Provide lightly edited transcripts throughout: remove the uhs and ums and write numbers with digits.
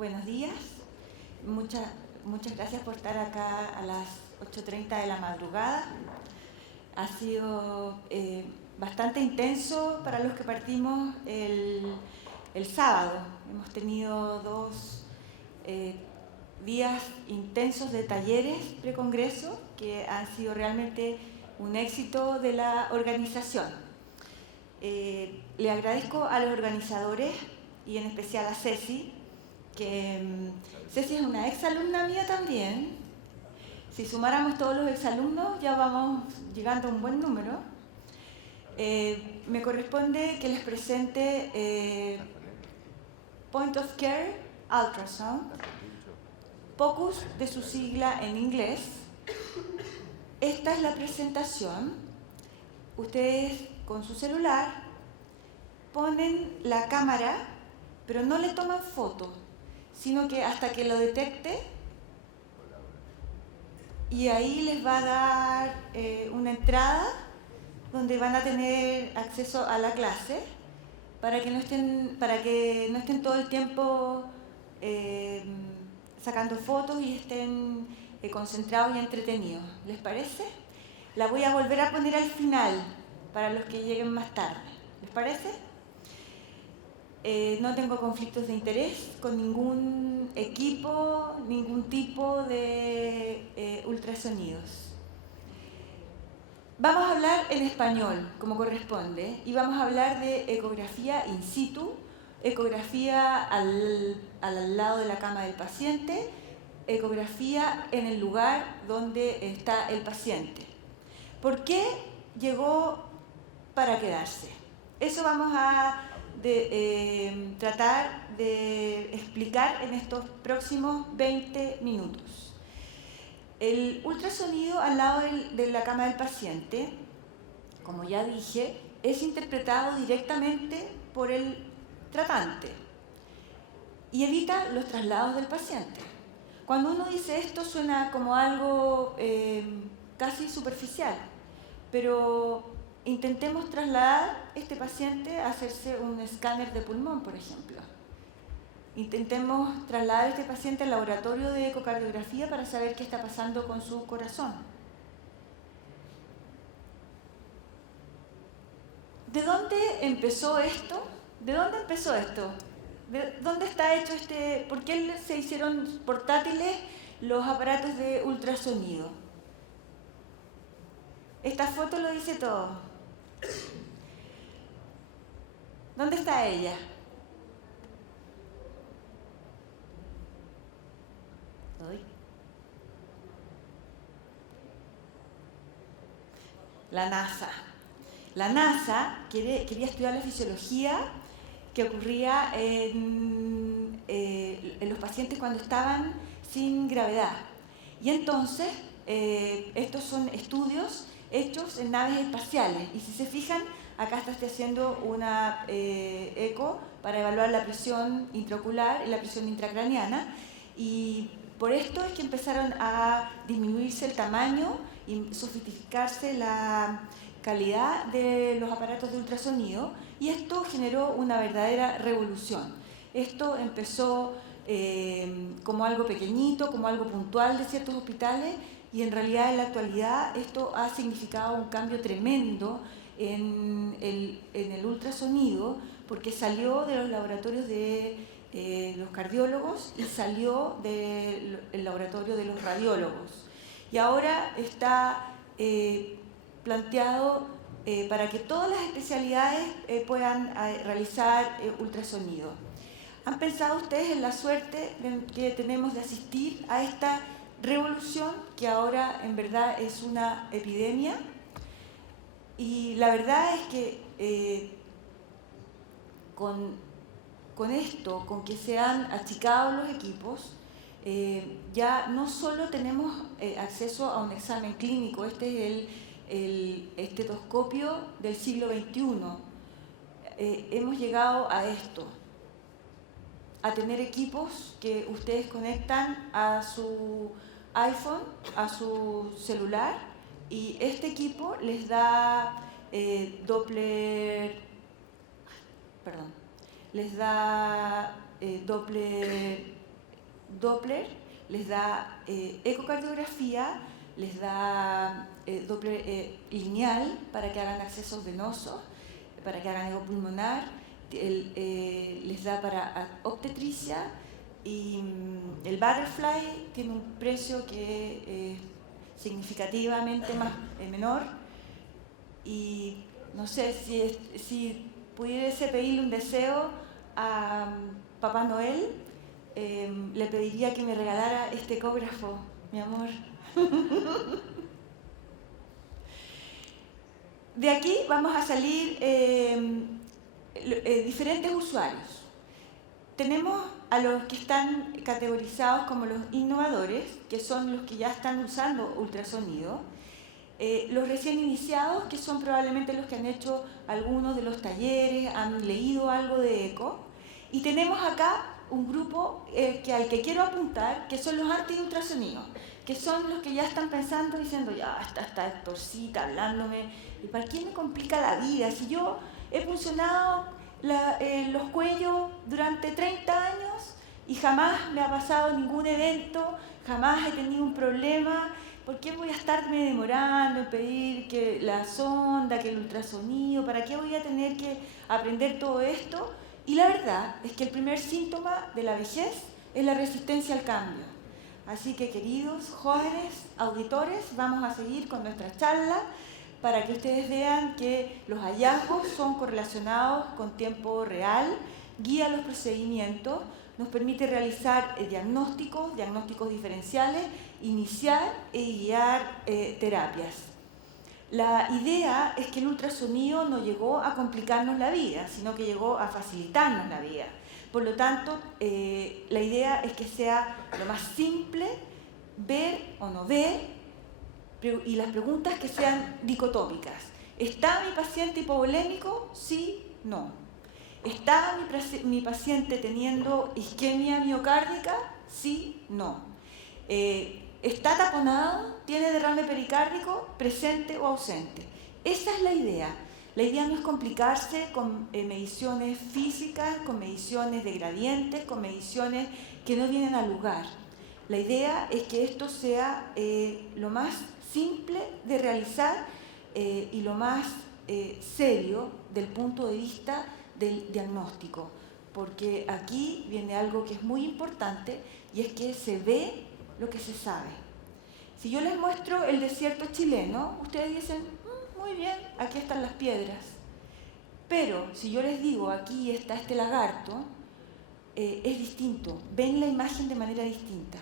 buenos días. Muchas gracias por estar acá a las 8:30 de la madrugada. Ha sido bastante intenso para los que partimos el sábado. Hemos tenido 2 días intensos de talleres precongreso que han sido realmente un éxito de la organización. Le agradezco a los organizadores y en especial a Ceci, que Ceci es una exalumna mía también. Si sumáramos todos los exalumnos ya vamos llegando a un buen número. Me corresponde que les presente Point of Care Ultrasound, POCUS de su sigla en inglés. Esta es la presentación. Ustedes con su celular ponen la cámara, pero no le toman foto, sino que hasta que lo detecte, y ahí les va a dar una entrada donde van a tener acceso a la clase para que no estén todo el tiempo sacando fotos y estén concentrados y entretenidos. ¿Les parece? La voy a volver a poner al final para los que lleguen más tarde. ¿Les parece? No tengo conflictos de interés con ningún equipo, ningún tipo de ultrasonidos. Vamos a hablar en español, como corresponde, y vamos a hablar de ecografía in situ, ecografía al lado de la cama del paciente, ecografía en el lugar donde está el paciente. ¿Por qué llegó para quedarse? Eso vamos a tratar de explicar en estos próximos 20 minutos. El ultrasonido al lado de la cama del paciente, como ya dije, es interpretado directamente por el tratante y evita los traslados del paciente. Cuando uno dice esto suena como algo casi superficial, pero intentemos trasladar este paciente a hacerse un escáner de pulmón, por ejemplo. Intentemos trasladar a este paciente al laboratorio de ecocardiografía para saber qué está pasando con su corazón. ¿De dónde empezó esto? ¿De dónde empezó esto? ¿De dónde está hecho este? ¿Por qué se hicieron portátiles los aparatos de ultrasonido? Esta foto lo dice todo. ¿Dónde está ella? La NASA. La NASA quería estudiar la fisiología que ocurría en los pacientes cuando estaban sin gravedad. Y entonces, estos son estudios hechos en naves espaciales. Y si se fijan, acá estoy haciendo una eco para evaluar la presión intraocular y la presión intracraniana. Y por esto es que empezaron a disminuirse el tamaño y sofisticarse la calidad de los aparatos de ultrasonido, y esto generó una verdadera revolución. Esto empezó como algo pequeñito, como algo puntual de ciertos hospitales, y en realidad en la actualidad esto ha significado un cambio tremendo en el ultrasonido, porque salió de los laboratorios de los cardiólogos y salió del laboratorio de los radiólogos. Y ahora está planteado para que todas las especialidades puedan realizar ultrasonido. ¿Han pensado ustedes en la suerte que tenemos de asistir a esta revolución que ahora en verdad es una epidemia? Y la verdad es que con esto, con que se han achicado los equipos, ya no solo tenemos acceso a un examen clínico, este es el estetoscopio del siglo XXI. Hemos llegado a esto, a tener equipos que ustedes conectan a su iPhone, a su celular, y este equipo les da Doppler Doppler, les da ecocardiografía, les da Doppler lineal para que hagan accesos venosos, para que hagan eco pulmonar, les da para obstetricia, y el Butterfly tiene un precio que es significativamente menor, y no sé si pudiese pedirle un deseo a Papá Noel, le pediría que me regalara este ecógrafo, mi amor. De aquí vamos a salir diferentes usuarios. Tenemos a los que están categorizados como los innovadores, que son los que ya están usando ultrasonido. Los recién iniciados, que son probablemente los que han hecho algunos de los talleres, han leído algo de eco. Y tenemos acá un grupo al que quiero apuntar, que son los anti-ultrasonidos, que son los que ya están pensando, diciendo, ya, esta doctorcita hablándome, ¿y para qué me complica la vida? Si yo he funcionado los cuellos durante 30 años y jamás me ha pasado ningún evento, jamás he tenido un problema, ¿por qué voy a estarme demorando en pedir que la sonda, que el ultrasonido? ¿Para qué voy a tener que aprender todo esto? Y la verdad es que el primer síntoma de la vejez es la resistencia al cambio. Así que, queridos jóvenes auditores, vamos a seguir con nuestra charla para que ustedes vean que los hallazgos son correlacionados con tiempo real, guía los procedimientos, nos permite realizar diagnósticos diferenciales, iniciar y guiar terapias. La idea es que el ultrasonido no llegó a complicarnos la vida, sino que llegó a facilitarnos la vida. Por lo tanto, la idea es que sea lo más simple, ver o no ver, y las preguntas que sean dicotómicas. ¿Está mi paciente hipovolémico? Sí, no. ¿Está mi paciente teniendo isquemia miocárdica? Sí, no. ¿Está taponado? ¿Tiene derrame pericárdico? ¿Presente o ausente? Esa es la idea. La idea no es complicarse con mediciones físicas, con mediciones de gradientes, con mediciones que no vienen al lugar. La idea es que esto sea lo más simple de realizar y lo más serio del punto de vista del diagnóstico, porque aquí viene algo que es muy importante, y es que se ve lo que se sabe. Si yo les muestro el desierto chileno, ustedes dicen, muy bien, aquí están las piedras. Pero si yo les digo, aquí está este lagarto, es distinto, ven la imagen de manera distinta.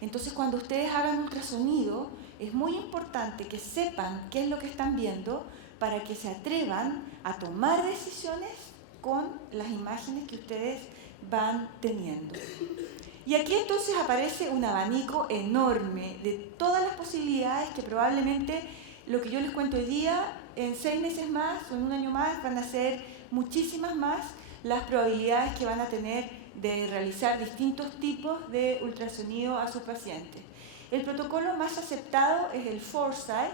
Entonces, cuando ustedes hagan ultrasonido, es muy importante que sepan qué es lo que están viendo para que se atrevan a tomar decisiones con las imágenes que ustedes van teniendo. Y aquí entonces aparece un abanico enorme de todas las posibilidades que probablemente lo que yo les cuento hoy día, en 6 meses más o en un año más, van a ser muchísimas más las probabilidades que van a tener de realizar distintos tipos de ultrasonido a sus pacientes. El protocolo más aceptado es el Foresight,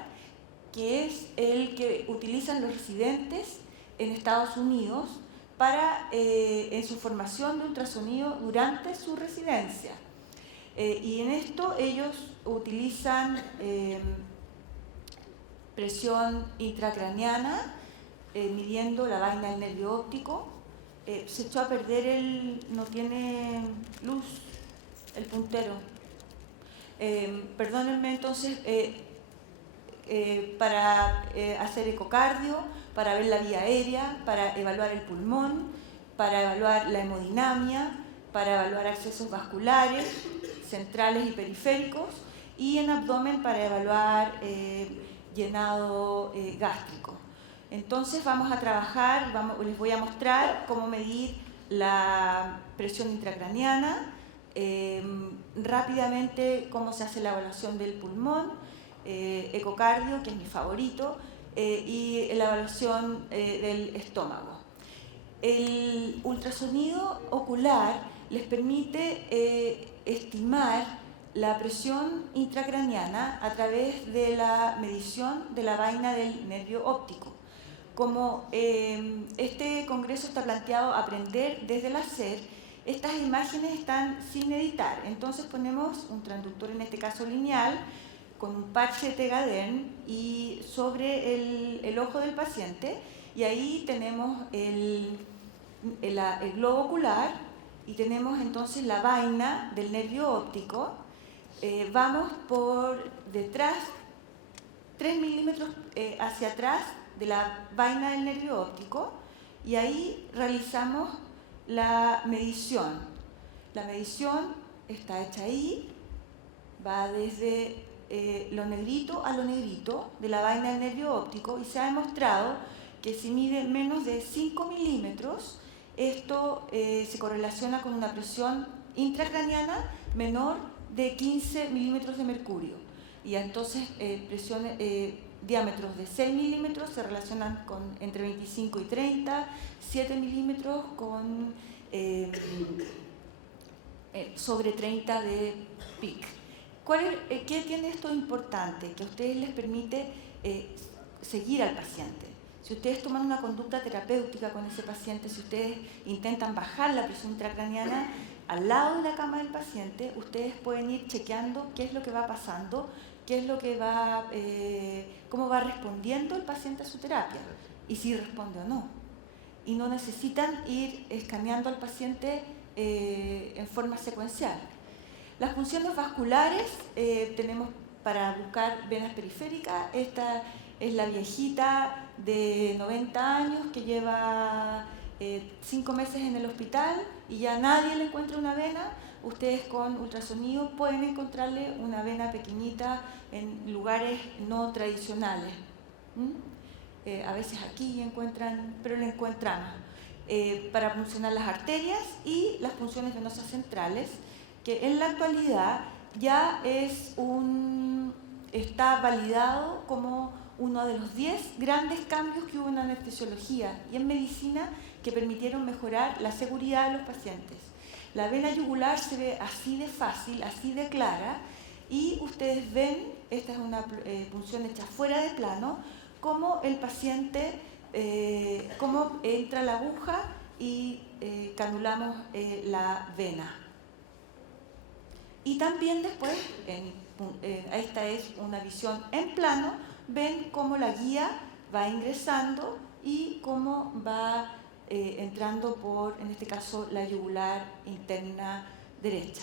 que es el que utilizan los residentes en Estados Unidos para, en su formación de ultrasonido durante su residencia. Y en esto ellos utilizan presión intracraneana, midiendo la vaina del nervio óptico. Se echó a perder no tiene luz, el puntero. Perdónenme entonces, para hacer ecocardio, para ver la vía aérea, para evaluar el pulmón, para evaluar la hemodinamia, para evaluar accesos vasculares, centrales y periféricos, y en abdomen para evaluar llenado gástrico. Entonces vamos a trabajar, les voy a mostrar cómo medir la presión intracraneana, rápidamente cómo se hace la evaluación del pulmón, ecocardio, que es mi favorito, y la evaluación del estómago. El ultrasonido ocular les permite estimar la presión intracraneana a través de la medición de la vaina del nervio óptico. Como este congreso está planteado aprender desde el hacer, Estas imágenes están sin editar, entonces ponemos un transductor, en este caso lineal, con un parche de Tegaderm y sobre el ojo del paciente, y ahí tenemos el globo ocular y tenemos entonces la vaina del nervio óptico. Vamos por detrás, 3 milímetros hacia atrás de la vaina del nervio óptico, y ahí realizamos la medición. La medición está hecha ahí, va desde lo negrito a lo negrito de la vaina del nervio óptico, y se ha demostrado que si mide menos de 5 milímetros, esto se correlaciona con una presión intracraniana menor de 15 milímetros de mercurio. Y entonces diámetros de 6 milímetros se relacionan con entre 25 y 30, 7 milímetros con sobre 30 de PIC. ¿Qué tiene esto importante? Que a ustedes les permite seguir al paciente. Si ustedes toman una conducta terapéutica con ese paciente, si ustedes intentan bajar la presión intracraniana al lado de la cama del paciente, ustedes pueden ir chequeando qué es lo que va pasando, qué es lo que cómo va respondiendo el paciente a su terapia y si responde o no. Y no necesitan ir escaneando al paciente en forma secuencial. Las funciones vasculares tenemos para buscar venas periféricas. Esta es la viejita de 90 años que lleva 5 meses en el hospital y ya nadie le encuentra una vena. Ustedes con ultrasonido pueden encontrarle una vena pequeñita en lugares no tradicionales. A veces aquí encuentran, pero lo encontramos. Para funcionar las arterias y las funciones venosas centrales, que en la actualidad ya está validado como uno de los 10 grandes cambios que hubo en anestesiología y en medicina que permitieron mejorar la seguridad de los pacientes. La vena yugular se ve así de fácil, así de clara, y ustedes ven, esta es una punción hecha fuera de plano, cómo el paciente, cómo entra la aguja y canulamos la vena. Y también después, esta es una visión en plano, ven cómo la guía va ingresando y cómo va entrando por, en este caso, la yugular interna derecha.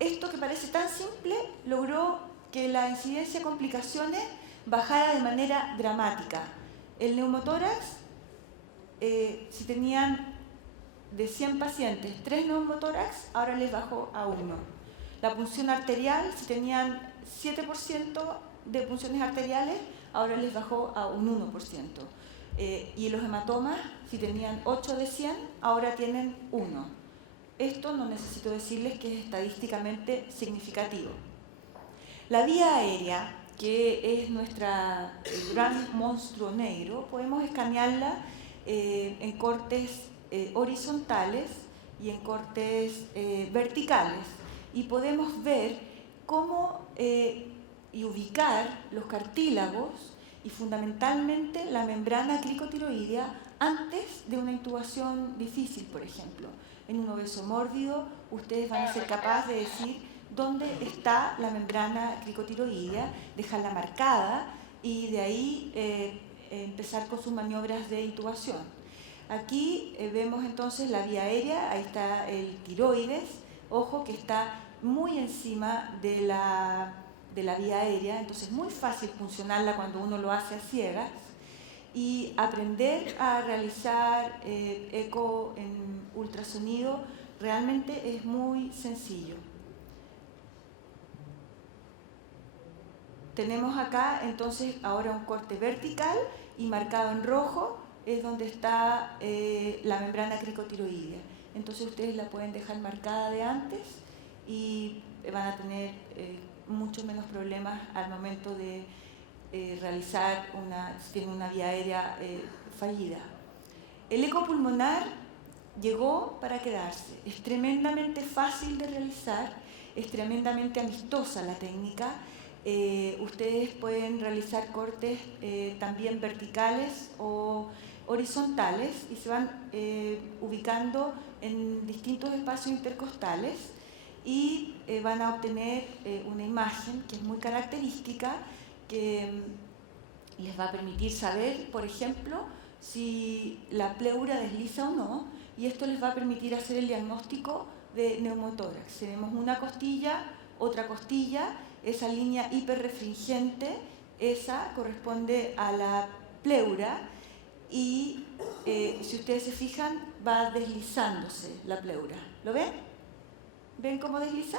Esto que parece tan simple logró que la incidencia de complicaciones bajara de manera dramática. El neumotórax, si tenían de 100 pacientes 3 neumotórax, ahora les bajó a 1. La punción arterial, si tenían 7% de punciones arteriales, ahora les bajó a un 1%. Y los hematomas, si tenían 8 de 100, ahora tienen 1. Esto no necesito decirles que es estadísticamente significativo. La vía aérea, que es el gran monstruo negro, podemos escanearla en cortes horizontales y en cortes verticales, y podemos ver cómo y ubicar los cartílagos y fundamentalmente la membrana cricotiroidea antes de una intubación difícil, por ejemplo. En un obeso mórbido, ustedes van a ser capaces de decir dónde está la membrana cricotiroidea, dejarla marcada y de ahí empezar con sus maniobras de intubación. Aquí vemos entonces la vía aérea, ahí está el tiroides, ojo que está muy encima de la vía aérea, entonces es muy fácil funcionarla cuando uno lo hace a ciegas, y aprender a realizar eco en ultrasonido realmente es muy sencillo. Tenemos acá entonces ahora un corte vertical y marcado en rojo es donde está la membrana cricotiroidea. Entonces ustedes la pueden dejar marcada de antes y van a tener mucho menos problemas al momento de realizar si tienen una vía aérea fallida. El eco pulmonar llegó para quedarse. Es tremendamente fácil de realizar, es tremendamente amistosa la técnica. Ustedes pueden realizar cortes también verticales o horizontales y se van ubicando en distintos espacios intercostales y van a obtener una imagen que es muy característica, que les va a permitir saber, por ejemplo, si la pleura desliza o no, y esto les va a permitir hacer el diagnóstico de neumotórax. Tenemos una costilla, otra costilla, esa línea hiperrefringente, esa corresponde a la pleura, y si ustedes se fijan, va deslizándose la pleura. ¿Lo ven? ¿Ven cómo desliza?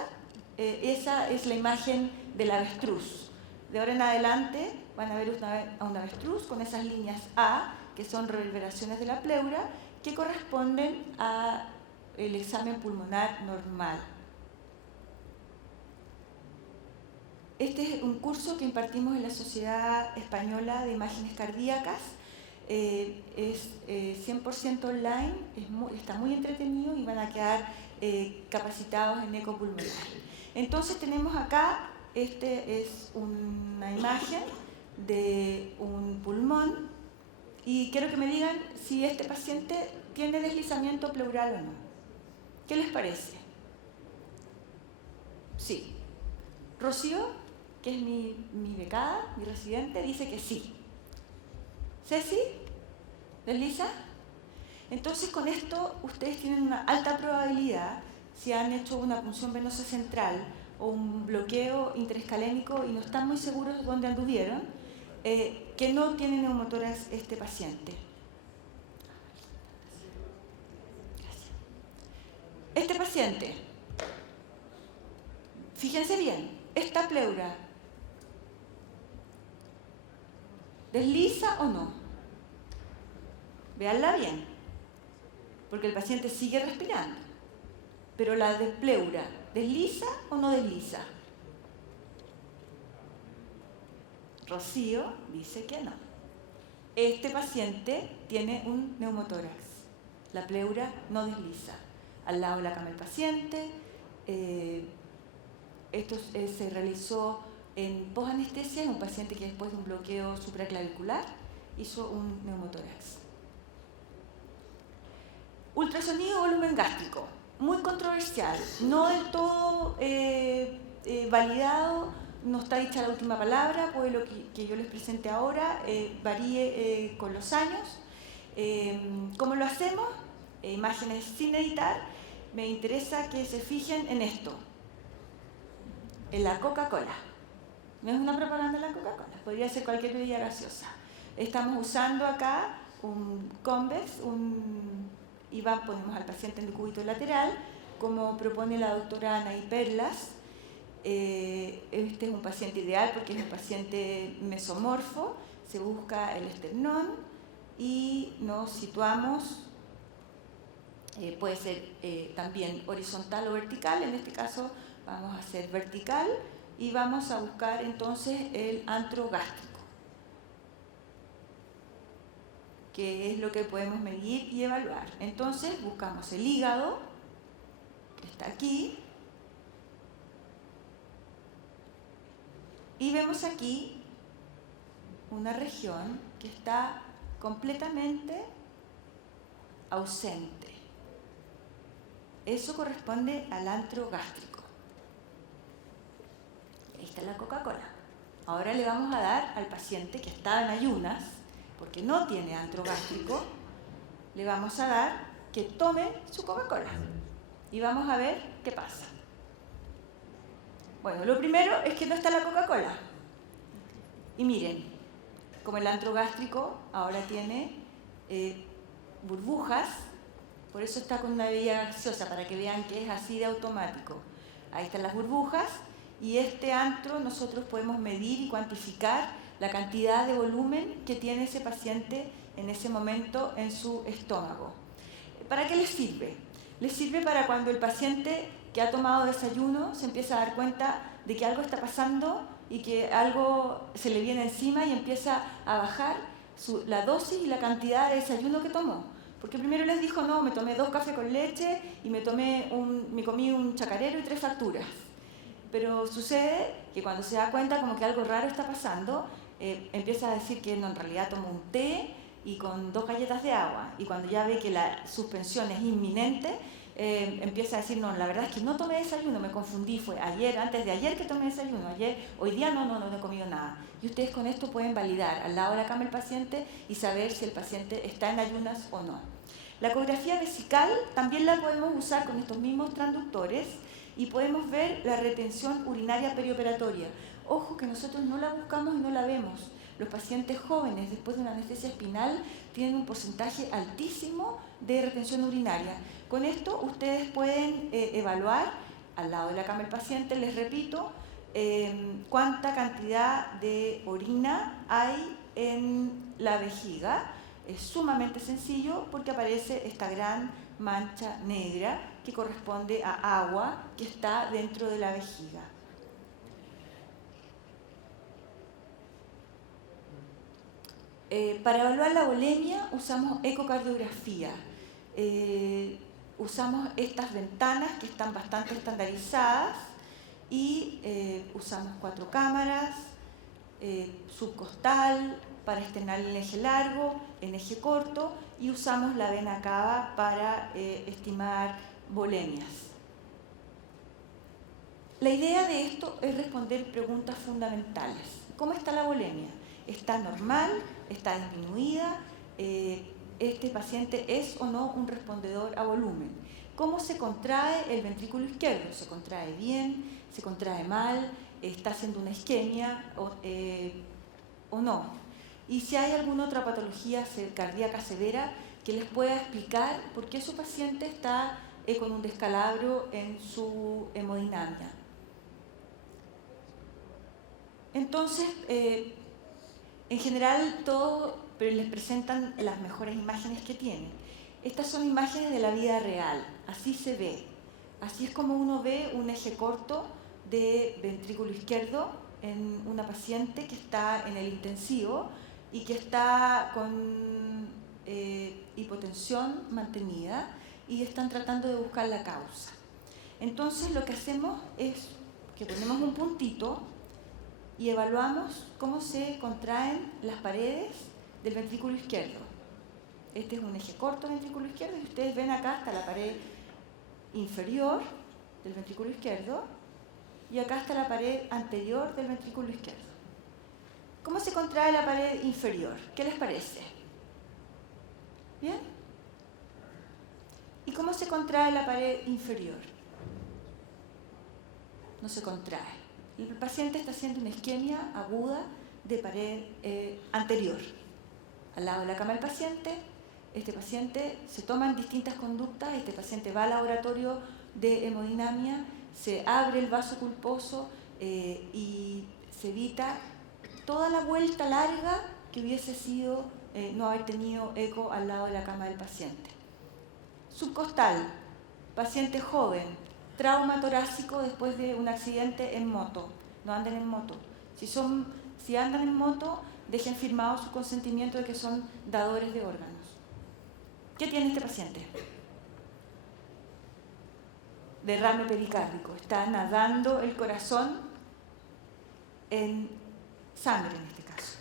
Esa es la imagen del avestruz. De ahora en adelante van a ver a un avestruz con esas líneas A, que son reverberaciones de la pleura, que corresponden al examen pulmonar normal. Este es un curso que impartimos en la Sociedad Española de Imágenes Cardíacas. Es 100% online, está muy entretenido y van a quedar capacitados en ecopulmonar. Entonces tenemos acá, este es una imagen de un pulmón y quiero que me digan si este paciente tiene deslizamiento pleural o no. ¿Qué les parece? Sí. Rocío, que es mi becada, mi residente, dice que sí. ¿Ceci? ¿Desliza? Entonces con esto ustedes tienen una alta probabilidad, si han hecho una punción venosa central o un bloqueo interescalénico y no están muy seguros de dónde anduvieron, que no tiene neumotórax este paciente. Este paciente, fíjense bien, esta pleura, ¿desliza o no? Véanla bien, porque el paciente sigue respirando. Pero la de pleura, ¿desliza o no desliza? Rocío dice que no. Este paciente tiene un neumotórax. La pleura no desliza. Al lado de la cama del paciente. Esto se realizó en posanestesia en un paciente que después de un bloqueo supraclavicular hizo un neumotórax. Ultrasonido volumen gástrico, muy controversial, no del todo validado, no está dicha la última palabra, puede lo que yo les presente ahora varíe con los años. ¿Cómo lo hacemos? Imágenes sin editar. Me interesa que se fijen en esto, en la Coca-Cola. No es una propaganda de la Coca-Cola, podría ser cualquier bebida gaseosa. Estamos usando acá un Convex, y ponemos al paciente en el cúbito lateral, como propone la doctora Anaí Perlas. Este es un paciente ideal porque es un paciente mesomorfo, se busca el esternón y nos situamos, puede ser también horizontal o vertical, en este caso vamos a hacer vertical y vamos a buscar entonces el antro gástrico, que es lo que podemos medir y evaluar. Entonces buscamos el hígado, que está aquí, y vemos aquí una región que está completamente ausente. Eso corresponde al antro gástrico. Ahí está la Coca-Cola. Ahora le vamos a dar al paciente que está en ayunas, porque no tiene antro gástrico, le vamos a dar que tome su Coca-Cola y vamos a ver qué pasa. Bueno, lo primero es que no está la Coca-Cola. Y miren, como el antro gástrico ahora tiene burbujas, por eso está con una bebida gaseosa, para que vean que es así de automático. Ahí están las burbujas y este antro nosotros podemos medir y cuantificar la cantidad de volumen que tiene ese paciente en ese momento en su estómago. ¿Para qué les sirve? Les sirve para cuando el paciente que ha tomado desayuno se empieza a dar cuenta de que algo está pasando y que algo se le viene encima y empieza a bajar la dosis y la cantidad de desayuno que tomó. Porque primero les dijo, no, me tomé 2 cafés con leche y me comí un chacarero y 3 facturas. Pero sucede que cuando se da cuenta como que algo raro está pasando, empieza a decir que no, en realidad tomó un té y con 2 galletas de agua, y cuando ya ve que la suspensión es inminente, empieza a decir, no, la verdad es que no tomé desayuno, me confundí, fue ayer, antes de ayer que tomé desayuno, hoy día no he comido nada. Y ustedes con esto pueden validar al lado de la cama el paciente y saber si el paciente está en ayunas o no. La ecografía vesical también la podemos usar con estos mismos transductores y podemos ver la retención urinaria perioperatoria. Ojo que nosotros no la buscamos y no la vemos. Los pacientes jóvenes después de una anestesia espinal tienen un porcentaje altísimo de retención urinaria. Con esto ustedes pueden evaluar al lado de la cama del paciente, les repito, cuánta cantidad de orina hay en la vejiga. Es sumamente sencillo porque aparece esta gran mancha negra que corresponde a agua que está dentro de la vejiga. Para evaluar la volemia usamos ecocardiografía. Usamos estas ventanas que están bastante estandarizadas y usamos 4 cámaras, subcostal para externar el eje largo, en eje corto, y usamos la vena cava para estimar volemias. La idea de esto es responder preguntas fundamentales. ¿Cómo está la volemia? ¿Está normal? ¿Está disminuida? ¿Este paciente es o no un respondedor a volumen? ¿Cómo se contrae el ventrículo izquierdo? ¿Se contrae bien? ¿Se contrae mal? ¿Está haciendo una isquemia o no? Y si hay alguna otra patología cardíaca severa que les pueda explicar por qué su paciente está con un descalabro en su hemodinamia. Entonces, en general, pero les presentan las mejores imágenes que tienen. Estas son imágenes de la vida real, así se ve. Así es como uno ve un eje corto de ventrículo izquierdo en una paciente que está en el intensivo y que está con hipotensión mantenida y están tratando de buscar la causa. Entonces lo que hacemos es que ponemos un puntito y evaluamos cómo se contraen las paredes del ventrículo izquierdo. Este es un eje corto del ventrículo izquierdo y ustedes ven acá está la pared inferior del ventrículo izquierdo y acá está la pared anterior del ventrículo izquierdo. ¿Cómo se contrae la pared inferior? ¿Qué les parece? ¿Bien? ¿Y cómo se contrae la pared inferior? No se contrae. El paciente está haciendo una isquemia aguda de pared anterior. Al lado de la cama del paciente, este paciente se toman distintas conductas, este paciente va al laboratorio de hemodinamia, se abre el vaso culposo y se evita toda la vuelta larga que hubiese sido no haber tenido eco al lado de la cama del paciente. Subcostal, paciente joven, trauma torácico después de un accidente en moto. No anden en moto. Si andan en moto, dejen firmado su consentimiento de que son dadores de órganos. ¿Qué tiene este paciente? Derrame pericárdico. Está nadando el corazón en sangre en este caso.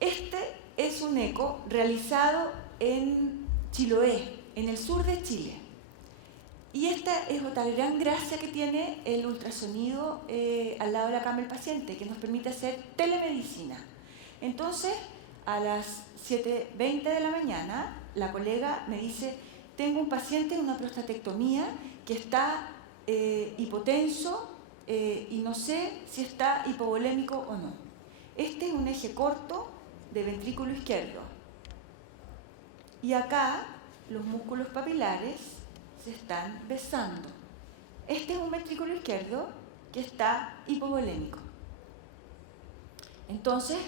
Este es un eco realizado en Chiloé, en el sur de Chile. Y esta es otra gran gracia que tiene el ultrasonido al lado de la cama del paciente, que nos permite hacer telemedicina. Entonces, a las 7:20 de la mañana, la colega me dice, tengo un paciente en una prostatectomía que está hipotenso y no sé si está hipovolémico o no. Este es un eje corto de ventrículo izquierdo. Y acá los músculos papilares se están besando. Este es un ventrículo izquierdo que está hipovolémico. Entonces,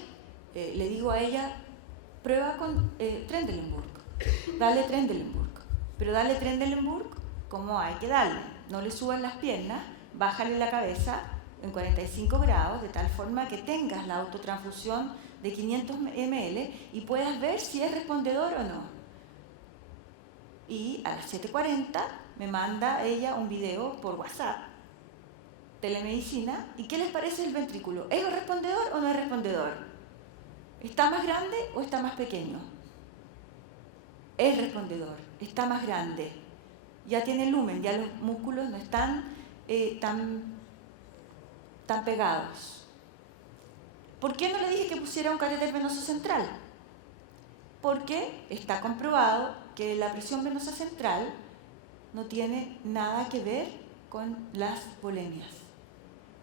le digo a ella, prueba con Trendelenburg. Dale Trendelenburg. Pero dale Trendelenburg como hay que darle. No le suban las piernas, bájale la cabeza en 45 grados, de tal forma que tengas la autotransfusión de 500 ml y puedas ver si es respondedor o no. Y a las 7:40 me manda ella un video por WhatsApp telemedicina. ¿Y qué les parece el ventrículo? ¿Es respondedor o no es respondedor? ¿Está más grande o está más pequeño? Es respondedor, está más grande. Ya tiene lumen, ya los músculos no están tan pegados. ¿Por qué no le dije que pusiera un catéter venoso central? Porque está comprobado que la presión venosa central no tiene nada que ver con las volemias.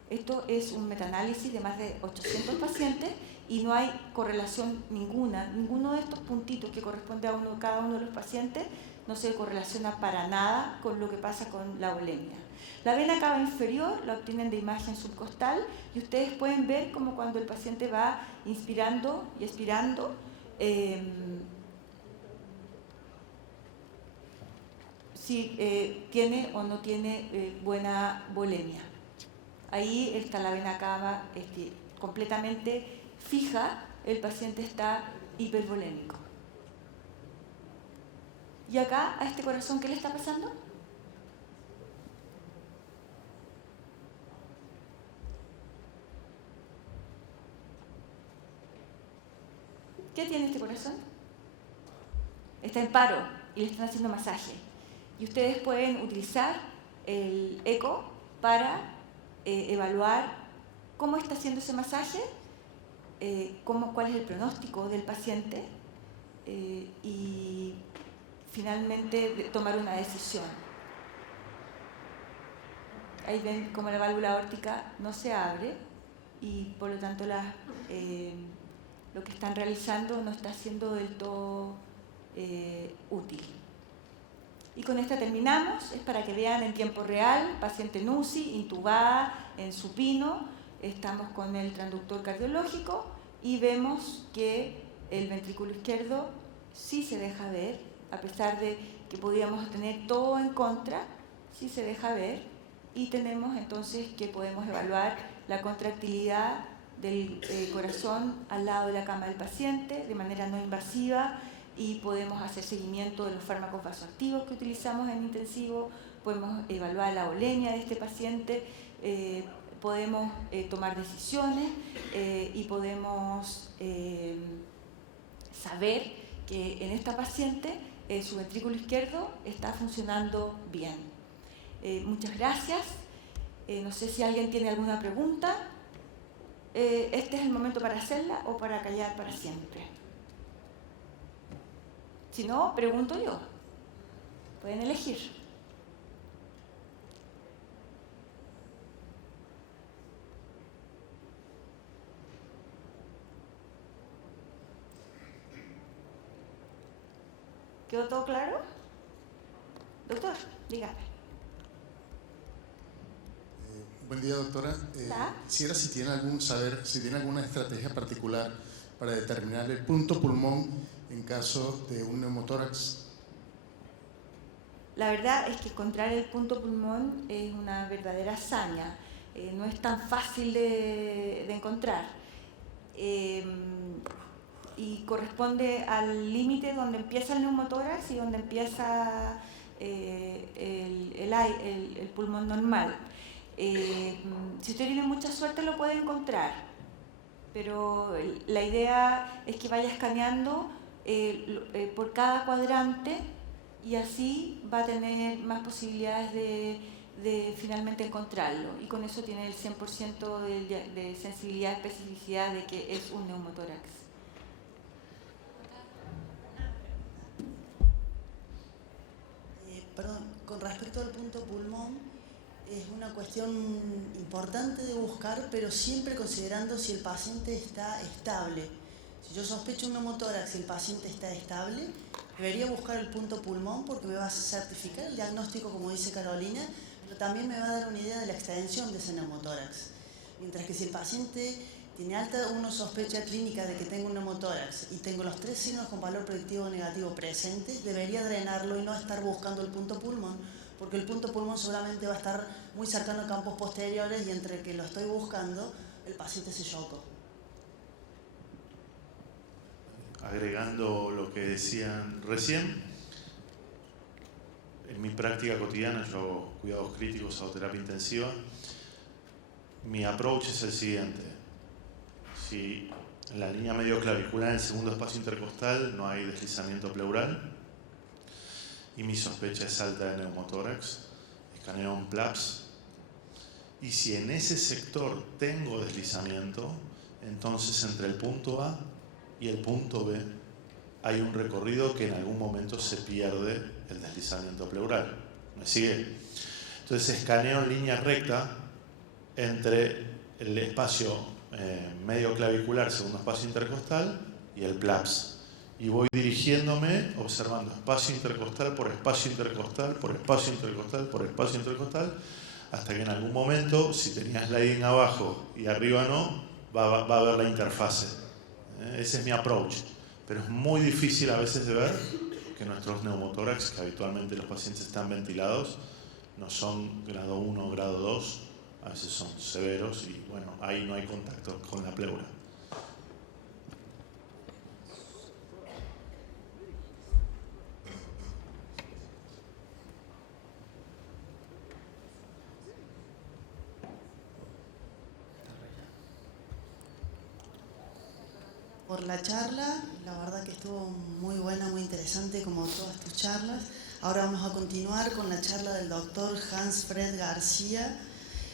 Esto es un metaanálisis de más de 800 pacientes y no hay correlación ninguna. Ninguno de estos puntitos que corresponde a cada uno de los pacientes no se correlaciona para nada con lo que pasa con la volemia. La vena cava inferior la obtienen de imagen subcostal y ustedes pueden ver como cuando el paciente va inspirando y expirando, si tiene o no tiene buena volemia. Ahí está la vena cava completamente fija, el paciente está hipervolémico. ¿Y acá, a este corazón, qué le está pasando? ¿Qué tiene este corazón? Está en paro y le están haciendo masaje. Y ustedes pueden utilizar el eco para evaluar cómo está haciendo ese masaje, cuál es el pronóstico del paciente y finalmente tomar una decisión. Ahí ven cómo la válvula aórtica no se abre y por lo tanto lo que están realizando no está siendo del todo útil. Y con esta terminamos, es para que vean en tiempo real, paciente en UCI, intubada, en supino, estamos con el transductor cardiológico y vemos que el ventrículo izquierdo sí se deja ver, a pesar de que podíamos tener todo en contra, sí se deja ver y tenemos entonces que podemos evaluar la contractilidad del corazón al lado de la cama del paciente de manera no invasiva y podemos hacer seguimiento de los fármacos vasoactivos que utilizamos en intensivo, podemos evaluar la volemia de este paciente, podemos tomar decisiones y podemos saber que en esta paciente su ventrículo izquierdo está funcionando bien. Muchas gracias. No sé si alguien tiene alguna pregunta. Este es el momento para hacerla o para callar para siempre. Si no, pregunto yo. Pueden elegir. ¿Quedó todo claro? Doctor, dígame. Buen día, doctora. Quisiera si tiene alguna estrategia particular para determinar el punto pulmón en caso de un neumotórax. La verdad es que encontrar el punto pulmón es una verdadera hazaña. No es tan fácil de encontrar. Y corresponde al límite donde empieza el neumotórax y donde empieza el pulmón normal. Si usted tiene mucha suerte lo puede encontrar, pero la idea es que vaya escaneando por cada cuadrante y así va a tener más posibilidades de finalmente encontrarlo y con eso tiene el 100% de sensibilidad y especificidad de que es un neumotórax. Perdón, con respecto al punto pulmón, es una cuestión importante de buscar, pero siempre considerando si el paciente está estable. Si yo sospecho un neumotórax y el paciente está estable, debería buscar el punto pulmón porque me va a certificar el diagnóstico, como dice Carolina, pero también me va a dar una idea de la extensión de ese neumotórax. Mientras que si el paciente tiene una sospecha clínica de que tengo un neumotórax y tengo los 3 signos con valor predictivo negativo presentes, debería drenarlo y no estar buscando el punto pulmón, porque el punto pulmón seguramente va a estar muy cercano a campos posteriores y entre que lo estoy buscando, el paciente se chocó. Agregando lo que decían recién, en mi práctica cotidiana yo hago cuidados críticos, hago terapia intensiva Mi approach es el siguiente. Si en la línea medio clavicular, en el segundo espacio intercostal, no hay deslizamiento pleural y mi sospecha es alta de neumotórax, escaneo un PLAPS. Y si en ese sector tengo deslizamiento, entonces entre el punto A y el punto B hay un recorrido que en algún momento se pierde el deslizamiento pleural. ¿Me sigue? Entonces escaneo en línea recta entre el espacio medio clavicular, segundo espacio intercostal, y el PLAPS. Y voy dirigiéndome, observando espacio intercostal por espacio intercostal, por espacio intercostal, por espacio intercostal, hasta que en algún momento, si tenía sliding abajo y arriba no, va a haber la interfase. Ese es mi approach. Pero es muy difícil a veces de ver que nuestros neumotórax, que habitualmente los pacientes están ventilados, no son grado 1 o grado 2, a veces son severos y bueno, ahí no hay contacto con la pleura. Por la charla, la verdad que estuvo muy buena, muy interesante como todas tus charlas. Ahora vamos a continuar con la charla del doctor Hans Fred García,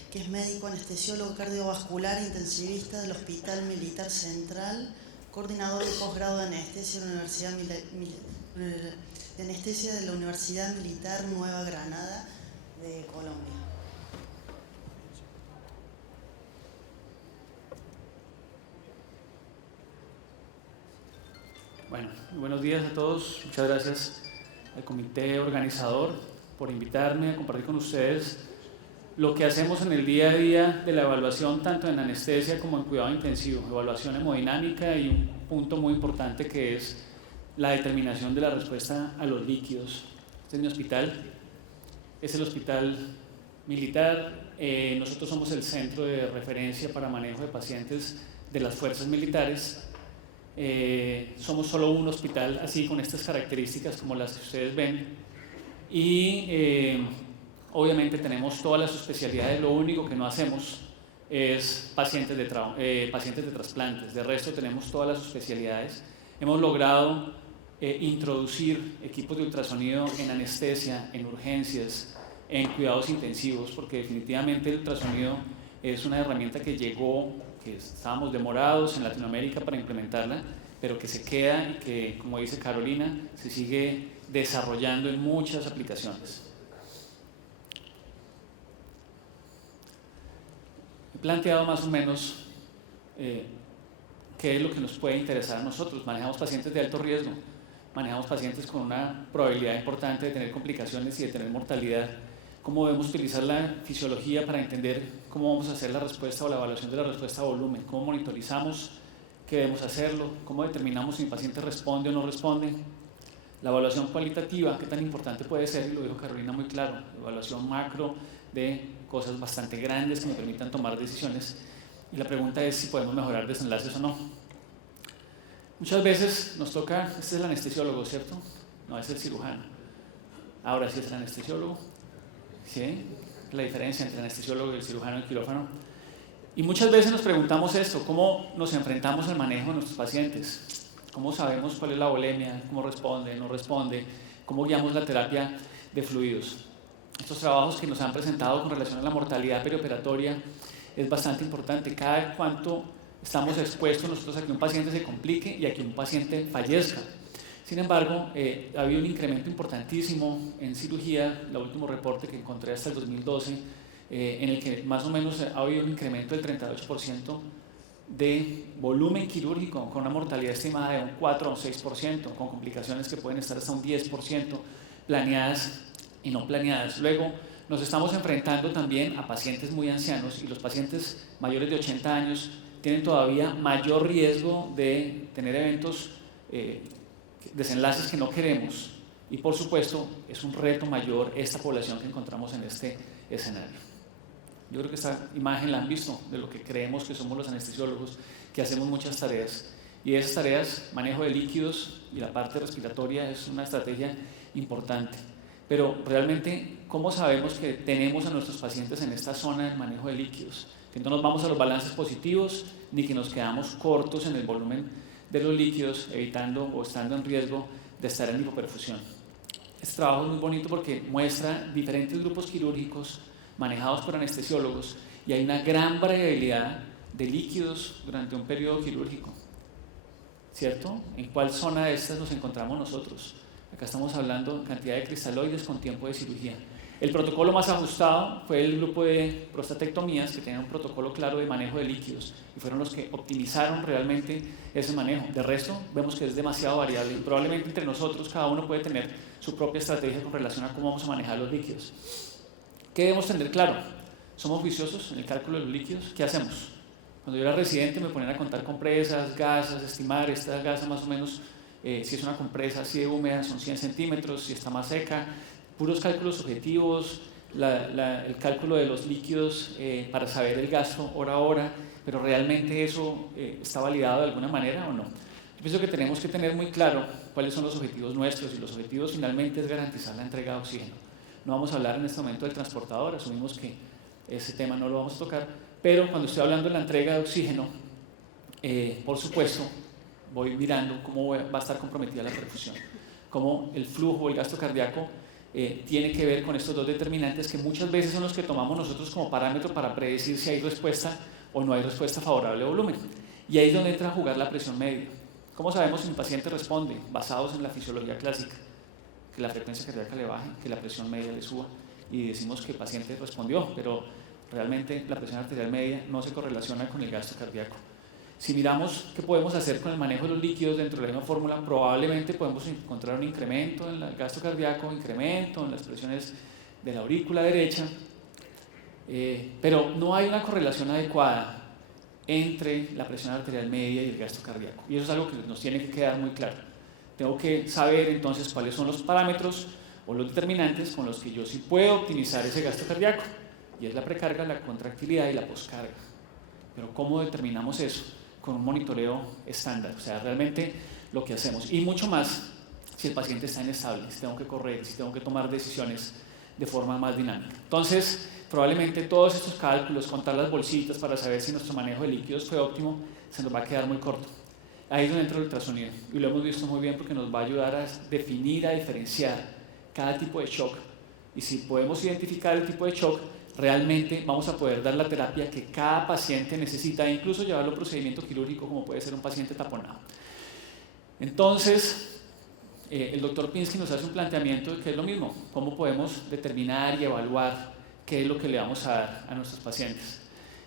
que es médico anestesiólogo cardiovascular intensivista del Hospital Militar Central, coordinador de posgrado de anestesia de la Universidad Militar Nueva Granada de Colombia. Bueno, buenos días a todos. Muchas gracias al comité organizador por invitarme a compartir con ustedes lo que hacemos en el día a día de la evaluación tanto en anestesia como en cuidado intensivo, evaluación hemodinámica y un punto muy importante que es la determinación de la respuesta a los líquidos. Este es mi hospital, es el hospital militar. Nosotros somos el centro de referencia para manejo de pacientes de las fuerzas militares. Somos solo un hospital así con estas características como las que ustedes ven y obviamente tenemos todas las especialidades. Lo único que no hacemos es pacientes de trasplantes. De resto tenemos todas las especialidades. Hemos logrado introducir equipos de ultrasonido en anestesia, en urgencias, en cuidados intensivos, porque definitivamente el ultrasonido es una herramienta que llegó, que estábamos demorados en Latinoamérica para implementarla, pero que se queda y que, como dice Carolina, se sigue desarrollando en muchas aplicaciones. He planteado más o menos qué es lo que nos puede interesar a nosotros. Manejamos pacientes de alto riesgo, manejamos pacientes con una probabilidad importante de tener complicaciones y de tener mortalidad. Cómo debemos utilizar la fisiología para entender cómo vamos a hacer la respuesta o la evaluación de la respuesta a volumen, cómo monitorizamos, qué debemos hacerlo, cómo determinamos si mi paciente responde o no responde. La evaluación cualitativa, qué tan importante puede ser, y lo dijo Carolina muy claro, la evaluación macro de cosas bastante grandes que me permitan tomar decisiones. Y la pregunta es si podemos mejorar desenlaces o no. Muchas veces nos toca, este es el anestesiólogo, ¿cierto? No, es el cirujano. Ahora sí es el anestesiólogo. ¿Sí? La diferencia entre el anestesiólogo y el cirujano en el quirófano. Y muchas veces nos preguntamos esto, ¿cómo nos enfrentamos al manejo de nuestros pacientes? ¿Cómo sabemos cuál es la volemia? ¿Cómo responde? ¿No responde? ¿Cómo guiamos la terapia de fluidos? Estos trabajos que nos han presentado con relación a la mortalidad perioperatoria es bastante importante. Cada cuánto estamos expuestos nosotros a que un paciente se complique y a que un paciente fallezca. Sin embargo, ha habido un incremento importantísimo en cirugía, el último reporte que encontré hasta el 2012, en el que más o menos ha habido un incremento del 38% de volumen quirúrgico, con una mortalidad estimada de un 4 o un 6%, con complicaciones que pueden estar hasta un 10%, planeadas y no planeadas. Luego, nos estamos enfrentando también a pacientes muy ancianos, y los pacientes mayores de 80 años tienen todavía mayor riesgo de tener eventos desenlaces que no queremos, y por supuesto es un reto mayor esta población que encontramos en este escenario. Yo creo que esta imagen la han visto de lo que creemos que somos los anestesiólogos, que hacemos muchas tareas, y esas tareas, manejo de líquidos y la parte respiratoria, es una estrategia importante. Pero realmente, ¿cómo sabemos que tenemos a nuestros pacientes en esta zona del manejo de líquidos? que no nos vamos a los balances positivos ni que nos quedamos cortos en el volumen de los líquidos, evitando o estando en riesgo de estar en hipoperfusión. Este trabajo es muy bonito porque muestra diferentes grupos quirúrgicos manejados por anestesiólogos y hay una gran variabilidad de líquidos durante un periodo quirúrgico, ¿cierto? ¿En cuál zona de estas nos encontramos nosotros? Acá estamos hablando de cantidad de cristaloides con tiempo de cirugía. El protocolo más ajustado fue el grupo de prostatectomías, que tenía un protocolo claro de manejo de líquidos y fueron los que optimizaron realmente ese manejo. De resto, vemos que es demasiado variable y probablemente entre nosotros cada uno puede tener su propia estrategia con relación a cómo vamos a manejar los líquidos. ¿Qué debemos tener claro? ¿Somos juiciosos en el cálculo de los líquidos? ¿Qué hacemos? Cuando yo era residente me ponían a contar compresas, gasas, estimar esta gasa más o menos, si es una compresa así de húmeda son 100 centímetros, si está más seca, puros cálculos subjetivos, el cálculo de los líquidos para saber el gasto hora a hora, pero realmente eso está validado de alguna manera o no. Yo pienso que tenemos que tener muy claro cuáles son los objetivos nuestros y los objetivos finalmente es garantizar la entrega de oxígeno. No vamos a hablar en este momento del transportador, asumimos que ese tema no lo vamos a tocar, pero cuando estoy hablando de la entrega de oxígeno, por supuesto, voy mirando cómo va a estar comprometida la perfusión, cómo el flujo o el gasto cardíaco tiene que ver con estos dos determinantes que muchas veces son los que tomamos nosotros como parámetro para predecir si hay respuesta o no hay respuesta favorable a volumen. Y ahí es donde entra a jugar la presión media. ¿Cómo sabemos si un paciente responde? Basados en la fisiología clásica, que la frecuencia cardíaca le baje, que la presión media le suba y decimos que el paciente respondió, pero realmente la presión arterial media no se correlaciona con el gasto cardíaco. Si miramos qué podemos hacer con el manejo de los líquidos dentro de la misma fórmula, probablemente podemos encontrar un incremento en el gasto cardíaco, incremento en las presiones de la aurícula derecha, pero no hay una correlación adecuada entre la presión arterial media y el gasto cardíaco. Y eso es algo que nos tiene que quedar muy claro. Tengo que saber entonces cuáles son los parámetros o los determinantes con los que yo sí puedo optimizar ese gasto cardíaco. Y es la precarga, la contractilidad y la poscarga. Pero ¿cómo determinamos eso? Con un monitoreo estándar, o sea, realmente lo que hacemos. Y mucho más si el paciente está inestable, si tengo que correr, si tengo que tomar decisiones de forma más dinámica. Entonces, probablemente todos estos cálculos, contar las bolsitas para saber si nuestro manejo de líquidos fue óptimo, se nos va a quedar muy corto. Ahí es donde entra el ultrasonido. Y lo hemos visto muy bien porque nos va a ayudar a definir, a diferenciar cada tipo de shock. Y si podemos identificar el tipo de shock, realmente vamos a poder dar la terapia que cada paciente necesita e incluso llevarlo a procedimiento quirúrgico como puede ser un paciente taponado. Entonces, el doctor Pinsky nos hace un planteamiento de que es lo mismo, cómo podemos determinar y evaluar qué es lo que le vamos a dar a nuestros pacientes.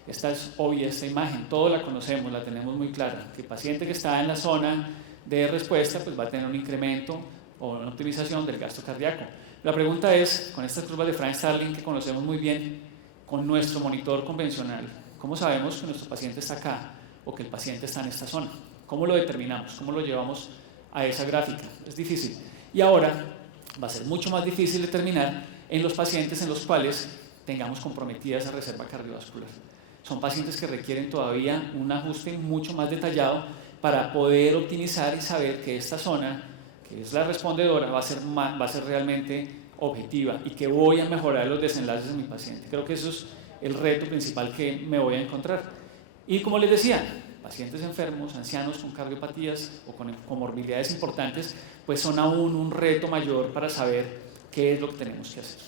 Esta es obvia, esta imagen, todos la conocemos, la tenemos muy clara, que el paciente que está en la zona de respuesta pues va a tener un incremento o una optimización del gasto cardíaco. La pregunta es, con estas curvas de Frank-Starling que conocemos muy bien, con nuestro monitor convencional, ¿cómo sabemos que nuestro paciente está acá o que el paciente está en esta zona? ¿Cómo lo determinamos? ¿Cómo lo llevamos a esa gráfica? Es difícil. Y ahora va a ser mucho más difícil determinar en los pacientes en los cuales tengamos comprometida esa reserva cardiovascular. Son pacientes que requieren todavía un ajuste mucho más detallado para poder optimizar y saber que esta zona, que es la respondedora, va a ser realmente objetiva y que voy a mejorar los desenlaces de mi paciente. Creo que eso es el reto principal que me voy a encontrar. Y como les decía, pacientes enfermos, ancianos con cardiopatías o con comorbilidades importantes, pues son aún un reto mayor para saber qué es lo que tenemos que hacer.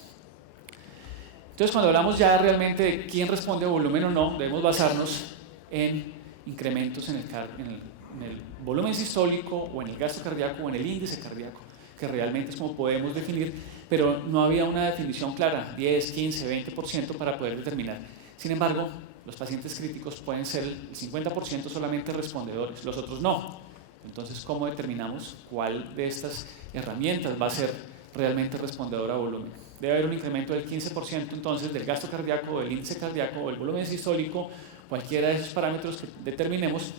Entonces, cuando hablamos ya realmente de quién responde a volumen o no, debemos basarnos en incrementos en el volumen sistólico o en el gasto cardíaco o en el índice cardíaco, que realmente es como podemos definir, pero no había una definición clara, 10, 15, 20% para poder determinar. Sin embargo, los pacientes críticos pueden ser el 50% solamente respondedores, los otros no. Entonces, ¿cómo determinamos cuál de estas herramientas va a ser realmente respondedora a volumen? Debe haber un incremento del 15% entonces del gasto cardíaco, del índice cardíaco o el volumen sistólico, cualquiera de esos parámetros que determinemos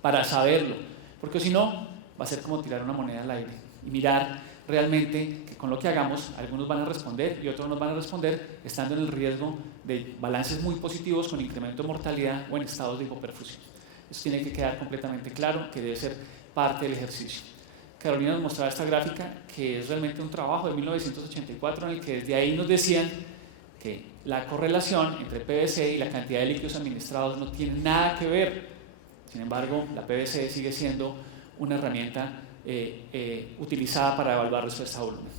para saberlo, porque si no va a ser como tirar una moneda al aire y mirar realmente que con lo que hagamos algunos van a responder y otros no van a responder estando en el riesgo de balances muy positivos con incremento de mortalidad o en estados de hipoperfusión. Eso tiene que quedar completamente claro que debe ser parte del ejercicio. Carolina nos mostraba esta gráfica que es realmente un trabajo de 1984 en el que desde ahí nos decían que la correlación entre PVC y la cantidad de líquidos administrados no tiene nada que ver. Sin embargo, la PVC sigue siendo una herramienta utilizada para evaluar respuesta a volumen.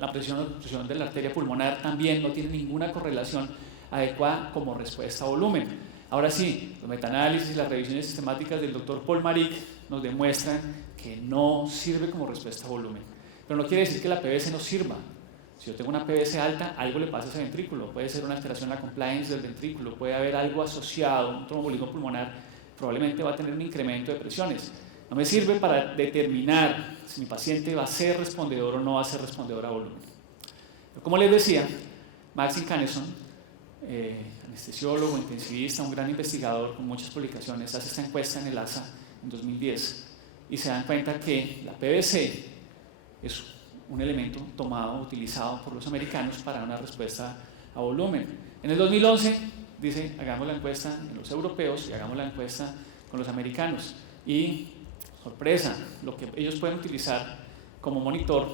La presión o obstrucción de la arteria pulmonar también no tiene ninguna correlación adecuada como respuesta a volumen. Ahora sí, los metaanálisis y las revisiones sistemáticas del Dr. Paul Marik nos demuestran que no sirve como respuesta a volumen. Pero no quiere decir que la PVC no sirva. Si yo tengo una PVC alta, algo le pasa a ese ventrículo. Puede ser una alteración en la compliance del ventrículo, puede haber algo asociado, un tromboembolismo pulmonar, probablemente va a tener un incremento de presiones. No me sirve para determinar si mi paciente va a ser respondedor o no va a ser respondedor a volumen. Pero como les decía, Maxim Cannesson, anestesiólogo, intensivista, un gran investigador con muchas publicaciones, hace esta encuesta en el ASA en 2010 y se dan cuenta que la PVC es un elemento tomado, utilizado por los americanos para una respuesta a volumen. En el 2011 dice, hagamos la encuesta en los europeos y hagamos la encuesta con los americanos. Y, sorpresa, lo que ellos pueden utilizar como monitor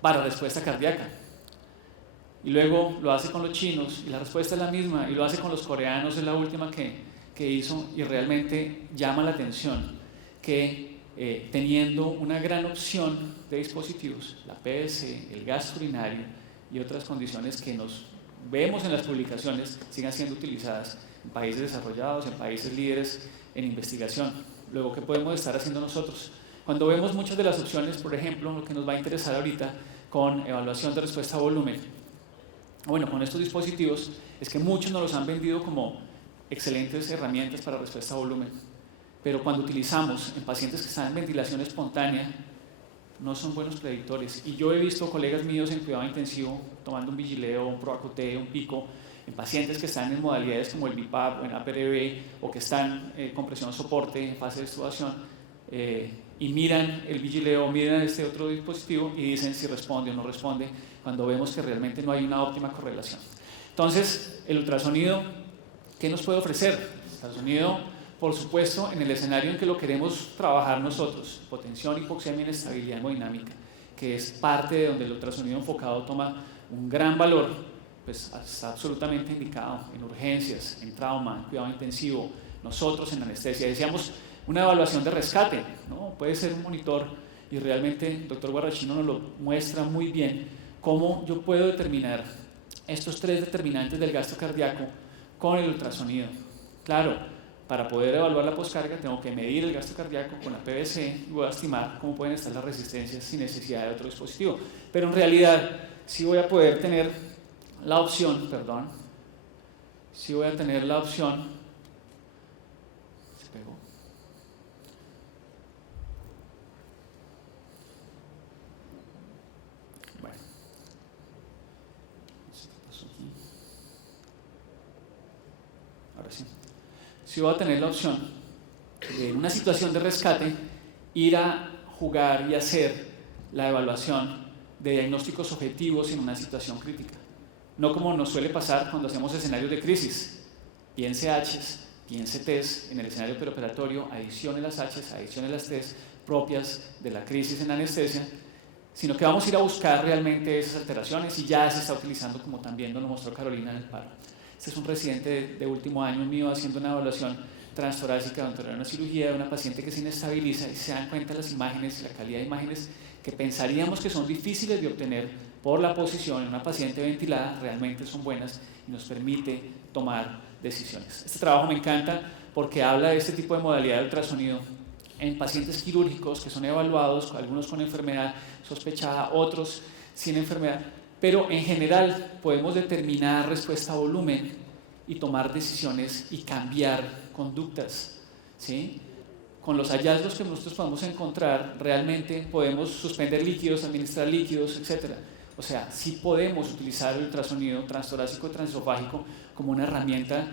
para respuesta cardíaca. Y luego lo hace con los chinos y la respuesta es la misma, y lo hace con los coreanos, es la última que hizo, y realmente llama la atención que teniendo una gran opción de dispositivos, la PVC, el gas urinario y otras condiciones que nos vemos en las publicaciones, sigan siendo utilizadas en países desarrollados, en países líderes en investigación. Luego, ¿qué podemos estar haciendo nosotros? Cuando vemos muchas de las opciones, por ejemplo, lo que nos va a interesar ahorita con evaluación de respuesta a volumen, bueno, con estos dispositivos, es que muchos nos los han vendido como excelentes herramientas para respuesta a volumen, pero cuando utilizamos en pacientes que están en ventilación espontánea, no son buenos predictores. Y yo he visto colegas míos en cuidado intensivo tomando un Vigileo, un Proacute, un Pico, en pacientes que están en modalidades como el BiPAP o en APRB, o que están con presión soporte en fase de extubación, y miran el Vigileo, miran este otro dispositivo y dicen si responde o no responde, cuando vemos que realmente no hay una óptima correlación. Entonces, el ultrasonido, ¿qué nos puede ofrecer? El ultrasonido, por supuesto, en el escenario en que lo queremos trabajar nosotros, hipotensión, hipoxemia, inestabilidad hemodinámica, que es parte de donde el ultrasonido enfocado toma un gran valor, pues está absolutamente indicado en urgencias, en trauma, en cuidado intensivo, nosotros en anestesia. Decíamos una evaluación de rescate, ¿no? Puede ser un monitor, y realmente el doctor Guarrachino nos lo muestra muy bien, cómo yo puedo determinar estos tres determinantes del gasto cardíaco con el ultrasonido. Claro, para poder evaluar la poscarga tengo que medir el gasto cardíaco con la PVC y voy a estimar cómo pueden estar las resistencias sin necesidad de otro dispositivo. Pero en realidad sí voy a poder tener la opción, se pegó. Bueno, ¿qué pasó aquí? Ahora sí. Si voy a tener la opción de, en una situación de rescate, ir a jugar y hacer la evaluación de diagnósticos objetivos en una situación crítica. No como nos suele pasar cuando hacemos escenarios de crisis. Piense H's, piense T's en el escenario preoperatorio, adicione las H's, adicione las T's propias de la crisis en anestesia, sino que vamos a ir a buscar realmente esas alteraciones, y ya se está utilizando, como también nos lo mostró Carolina en el paro. Este es un residente de último año mío haciendo una evaluación transtorácica donde era una cirugía de una paciente que se inestabiliza, y se dan cuenta las imágenes, la calidad de imágenes que pensaríamos que son difíciles de obtener por la posición en una paciente ventilada, realmente son buenas y nos permite tomar decisiones. Este trabajo me encanta porque habla de este tipo de modalidad de ultrasonido en pacientes quirúrgicos que son evaluados, algunos con enfermedad sospechada, otros sin enfermedad, pero en general podemos determinar respuesta a volumen y tomar decisiones y cambiar conductas, ¿sí? Con los hallazgos que nosotros podemos encontrar, realmente podemos suspender líquidos, administrar líquidos, etc. O sea, sí podemos utilizar el ultrasonido transtorácico y transesofágico como una herramienta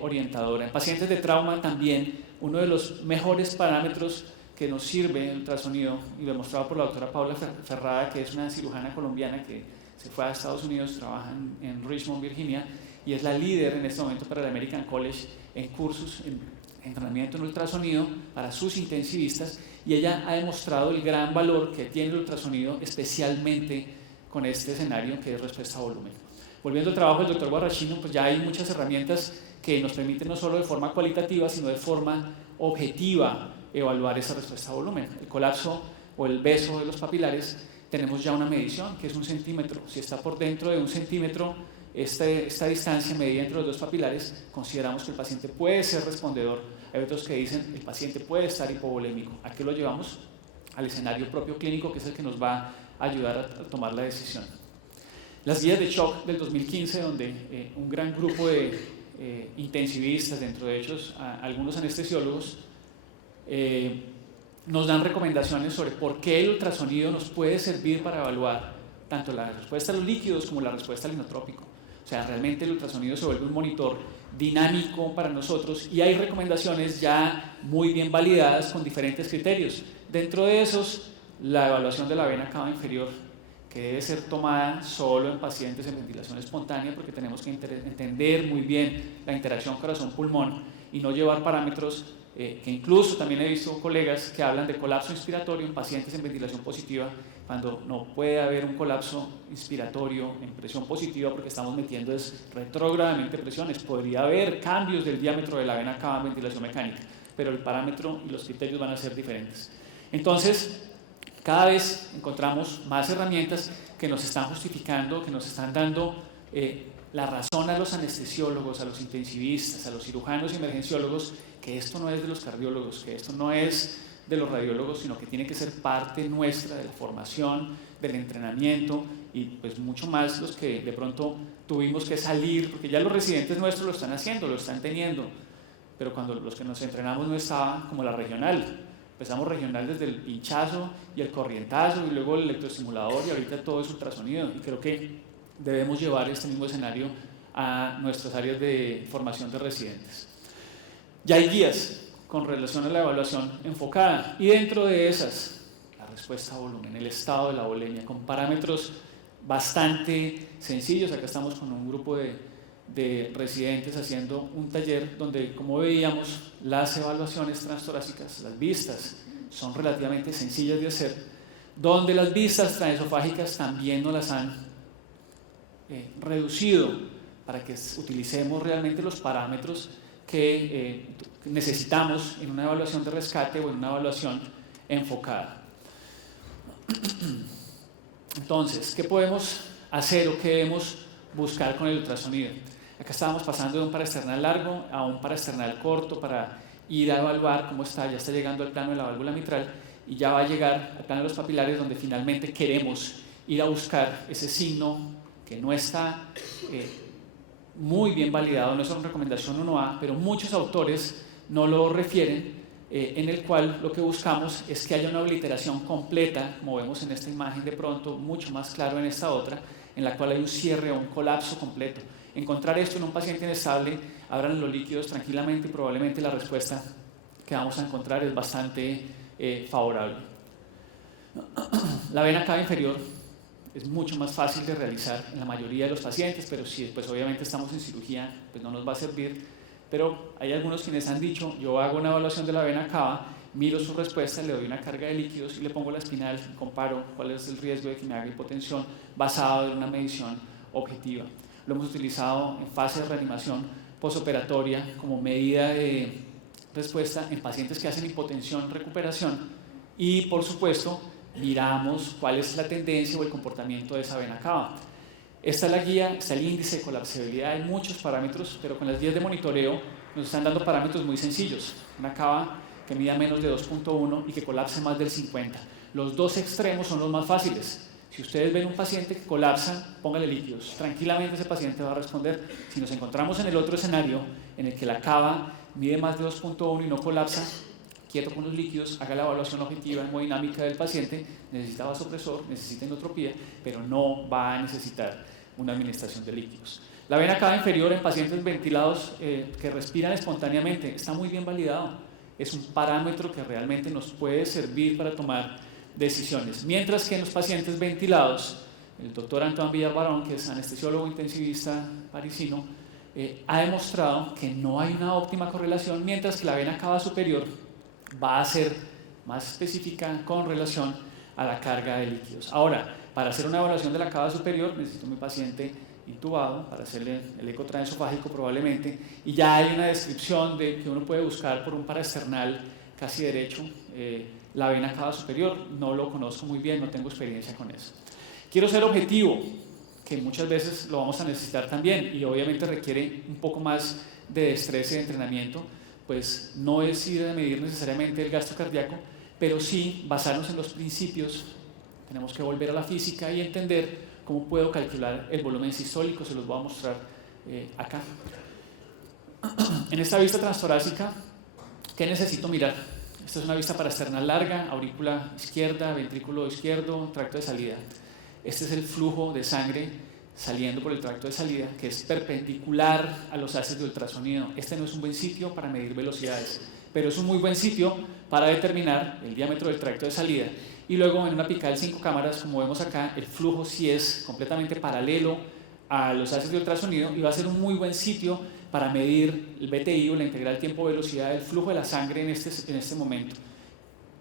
orientadora. En pacientes de trauma también, uno de los mejores parámetros que nos sirve el ultrasonido, y demostrado por la doctora Paula Ferrada, que es una cirujana colombiana que se fue a Estados Unidos, trabaja en Richmond, Virginia, y es la líder en este momento para el American College en cursos en entrenamiento en ultrasonido para sus intensivistas, y ella ha demostrado el gran valor que tiene el ultrasonido, especialmente con este escenario que es respuesta a volumen. Volviendo al trabajo del doctor Guarrachino, pues ya hay muchas herramientas que nos permiten no solo de forma cualitativa, sino de forma objetiva evaluar esa respuesta a volumen. El colapso o el beso de los papilares, tenemos ya una medición que es 1 centímetro. Si está por dentro de 1 centímetro, esta distancia medida entre los dos papilares, consideramos que el paciente puede ser respondedor. Hay otros que dicen el paciente puede estar hipovolémico. ¿A qué lo llevamos? Al escenario propio clínico, que es el que nos va a ayudar a tomar la decisión. Las guías de shock del 2015, donde un gran grupo de intensivistas, dentro de ellos algunos anestesiólogos, nos dan recomendaciones sobre por qué el ultrasonido nos puede servir para evaluar tanto la respuesta a los líquidos como la respuesta al inotrópico. O sea, realmente el ultrasonido se vuelve un monitor dinámico para nosotros y hay recomendaciones ya muy bien validadas con diferentes criterios. Dentro de esos, la evaluación de la vena cava inferior, que debe ser tomada solo en pacientes en ventilación espontánea, porque tenemos que entender muy bien la interacción corazón-pulmón y no llevar parámetros que incluso también he visto colegas que hablan de colapso inspiratorio en pacientes en ventilación positiva, cuando no puede haber un colapso inspiratorio en presión positiva porque estamos metiendo retrógradamente presiones. Podría haber cambios del diámetro de la vena cava en ventilación mecánica, pero el parámetro y los criterios van a ser diferentes. Entonces, cada vez encontramos más herramientas que nos están justificando, que nos están dando la razón a los anestesiólogos, a los intensivistas, a los cirujanos y emergenciólogos, que esto no es de los cardiólogos, que esto no es de los radiólogos, sino que tiene que ser parte nuestra de la formación, del entrenamiento y pues mucho más los que de pronto tuvimos que salir, porque ya los residentes nuestros lo están haciendo, lo están teniendo, pero cuando los que nos entrenamos no estaban, como la regional. Empezamos regional desde el pinchazo y el corrientazo y luego el electroestimulador y ahorita todo es ultrasonido, y creo que debemos llevar este mismo escenario a nuestras áreas de formación de residentes. Ya hay guías con relación a la evaluación enfocada y dentro de esas, la respuesta a volumen, el estado de la volemia, con parámetros bastante sencillos. Acá estamos con un grupo de residentes haciendo un taller donde, como veíamos, las evaluaciones transtorácicas, las vistas, son relativamente sencillas de hacer, donde las vistas transesofágicas también nos las han reducido para que utilicemos realmente los parámetros que necesitamos en una evaluación de rescate o en una evaluación enfocada. Entonces, ¿qué podemos hacer o qué debemos buscar con el ultrasonido? Acá estábamos pasando de un paraesternal largo a un paraesternal corto para ir a evaluar cómo está. Ya está llegando al plano de la válvula mitral y ya va a llegar al plano de los papilares, donde finalmente queremos ir a buscar ese signo que no está muy bien validado, no es una recomendación 1A, pero muchos autores no lo refieren, en el cual lo que buscamos es que haya una obliteración completa, como vemos en esta imagen de pronto, mucho más claro en esta otra, en la cual hay un cierre o un colapso completo. Encontrar esto en un paciente inestable, abran los líquidos tranquilamente y probablemente la respuesta que vamos a encontrar es bastante favorable. La vena cava inferior es mucho más fácil de realizar en la mayoría de los pacientes, pero si después obviamente estamos en cirugía, pues no nos va a servir. Pero hay algunos quienes han dicho, yo hago una evaluación de la vena cava, miro su respuesta, le doy una carga de líquidos y le pongo la espinal, comparo cuál es el riesgo de que me haga hipotensión basado en una medición objetiva. Lo hemos utilizado en fase de reanimación posoperatoria como medida de respuesta en pacientes que hacen hipotensión, recuperación, y por supuesto miramos cuál es la tendencia o el comportamiento de esa vena cava. Esta es la guía, está el índice de colapsabilidad, hay muchos parámetros, pero con las guías de monitoreo nos están dando parámetros muy sencillos. Una cava que mida menos de 2.1 y que colapse más del 50. Los dos extremos son los más fáciles. Si ustedes ven un paciente que colapsa, póngale líquidos. Tranquilamente ese paciente va a responder. Si nos encontramos en el otro escenario, en el que la cava mide más de 2.1 y no colapsa, quieto con los líquidos, haga la evaluación objetiva hemodinámica del paciente, necesita vasopresor, necesita inotropía, pero no va a necesitar una administración de líquidos. La vena cava inferior en pacientes ventilados que respiran espontáneamente está muy bien validado. Es un parámetro que realmente nos puede servir para tomar decisiones. Mientras que en los pacientes ventilados, el doctor Antoine Villar-Barón, que es anestesiólogo intensivista parisino, ha demostrado que no hay una óptima correlación, mientras que la vena cava superior va a ser más específica con relación a la carga de líquidos. Ahora, para hacer una evaluación de la cava superior necesito mi paciente intubado para hacerle el eco transesofágico probablemente, y ya hay una descripción de que uno puede buscar por un paraesternal casi derecho la vena cava superior. No lo conozco muy bien, no tengo experiencia con eso. Quiero ser objetivo, que muchas veces lo vamos a necesitar también y obviamente requiere un poco más de destreza y de entrenamiento, pues no es ir a medir necesariamente el gasto cardíaco, pero sí basarnos en los principios. Tenemos que volver a la física y entender cómo puedo calcular el volumen sistólico. Se los voy a mostrar acá. En esta vista transtorácica, ¿qué necesito mirar? Esta es una vista paraesternal larga, aurícula izquierda, ventrículo izquierdo, tracto de salida. Este es el flujo de sangre saliendo por el tracto de salida, que es perpendicular a los haces de ultrasonido. Este no es un buen sitio para medir velocidades, pero es un muy buen sitio para determinar el diámetro del tracto de salida. Y luego en una apical 5 cámaras, como vemos acá, el flujo sí es completamente paralelo a los haces de ultrasonido y va a ser un muy buen sitio para medir el BTI o la integral tiempo-velocidad del flujo de la sangre en este momento.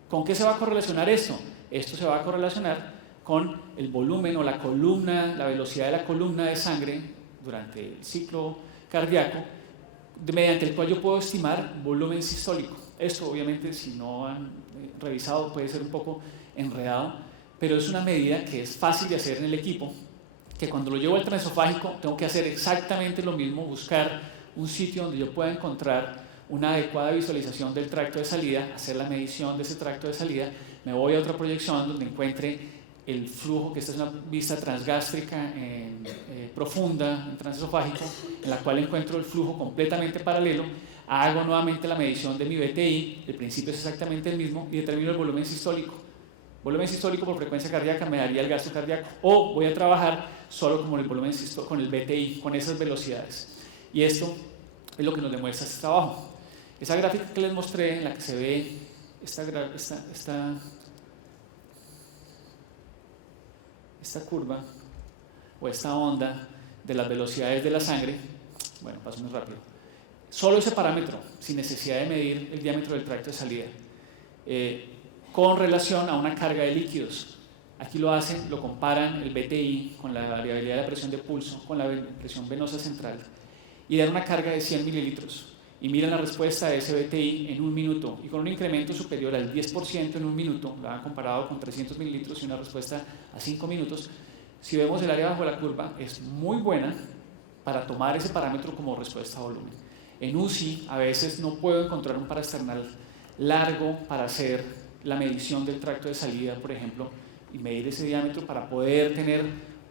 ¿Con qué se va a correlacionar esto? Esto se va a correlacionar con el volumen o la columna, la velocidad de la columna de sangre durante el ciclo cardíaco, mediante el cual yo puedo estimar volumen sistólico. Esto obviamente, si no han revisado, puede ser un poco enredado, pero es una medida que es fácil de hacer en el equipo, que cuando lo llevo al transesofágico tengo que hacer exactamente lo mismo, buscar un sitio donde yo pueda encontrar una adecuada visualización del tracto de salida, hacer la medición de ese tracto de salida, me voy a otra proyección donde encuentre el flujo, que esta es una vista transgástrica profunda, en transesofágico, en la cual encuentro el flujo completamente paralelo, hago nuevamente la medición de mi BTI, el principio es exactamente el mismo, y determino el volumen sistólico. Volumen sistólico por frecuencia cardíaca me daría el gasto cardíaco, o voy a trabajar solo con el volumen sistólico, con el BTI, con esas velocidades. Y esto es lo que nos demuestra este trabajo. Esa gráfica que les mostré, en la que se ve esta curva o esta onda de las velocidades de la sangre, bueno, paso muy rápido, solo ese parámetro, sin necesidad de medir el diámetro del tracto de salida, con relación a una carga de líquidos. Aquí lo hacen, lo comparan el BTI con la variabilidad de la presión de pulso, con la presión venosa central, y dan una carga de 100 mililitros. Y miran la respuesta de ese BTI en un minuto, y con un incremento superior al 10% en un minuto, lo han comparado con 300 mililitros y una respuesta a 5 minutos. Si vemos el área bajo la curva, es muy buena para tomar ese parámetro como respuesta a volumen. En UCI, a veces no puedo encontrar un paraesternal largo para hacer la medición del tracto de salida, por ejemplo, y medir ese diámetro para poder tener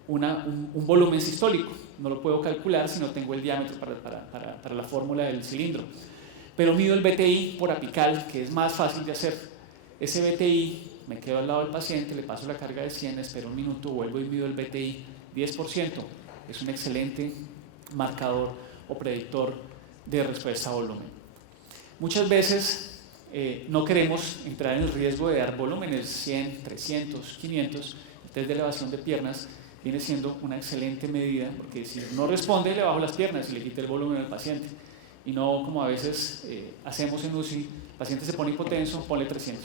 un volumen sistólico. No lo puedo calcular si no tengo el diámetro para la fórmula del cilindro. Pero mido el BTI por apical, que es más fácil de hacer. Ese BTI, me quedo al lado del paciente, le paso la carga de 100, espero un minuto, vuelvo y mido el BTI 10%. Es un excelente marcador o predictor de respuesta a volumen. Muchas veces no queremos entrar en el riesgo de dar volúmenes 100, 300, 500. El test de elevación de piernas viene siendo una excelente medida, porque si no responde, le bajo las piernas y le quito el volumen al paciente. Y no como a veces hacemos en UCI, el paciente se pone hipotenso, ponle 300,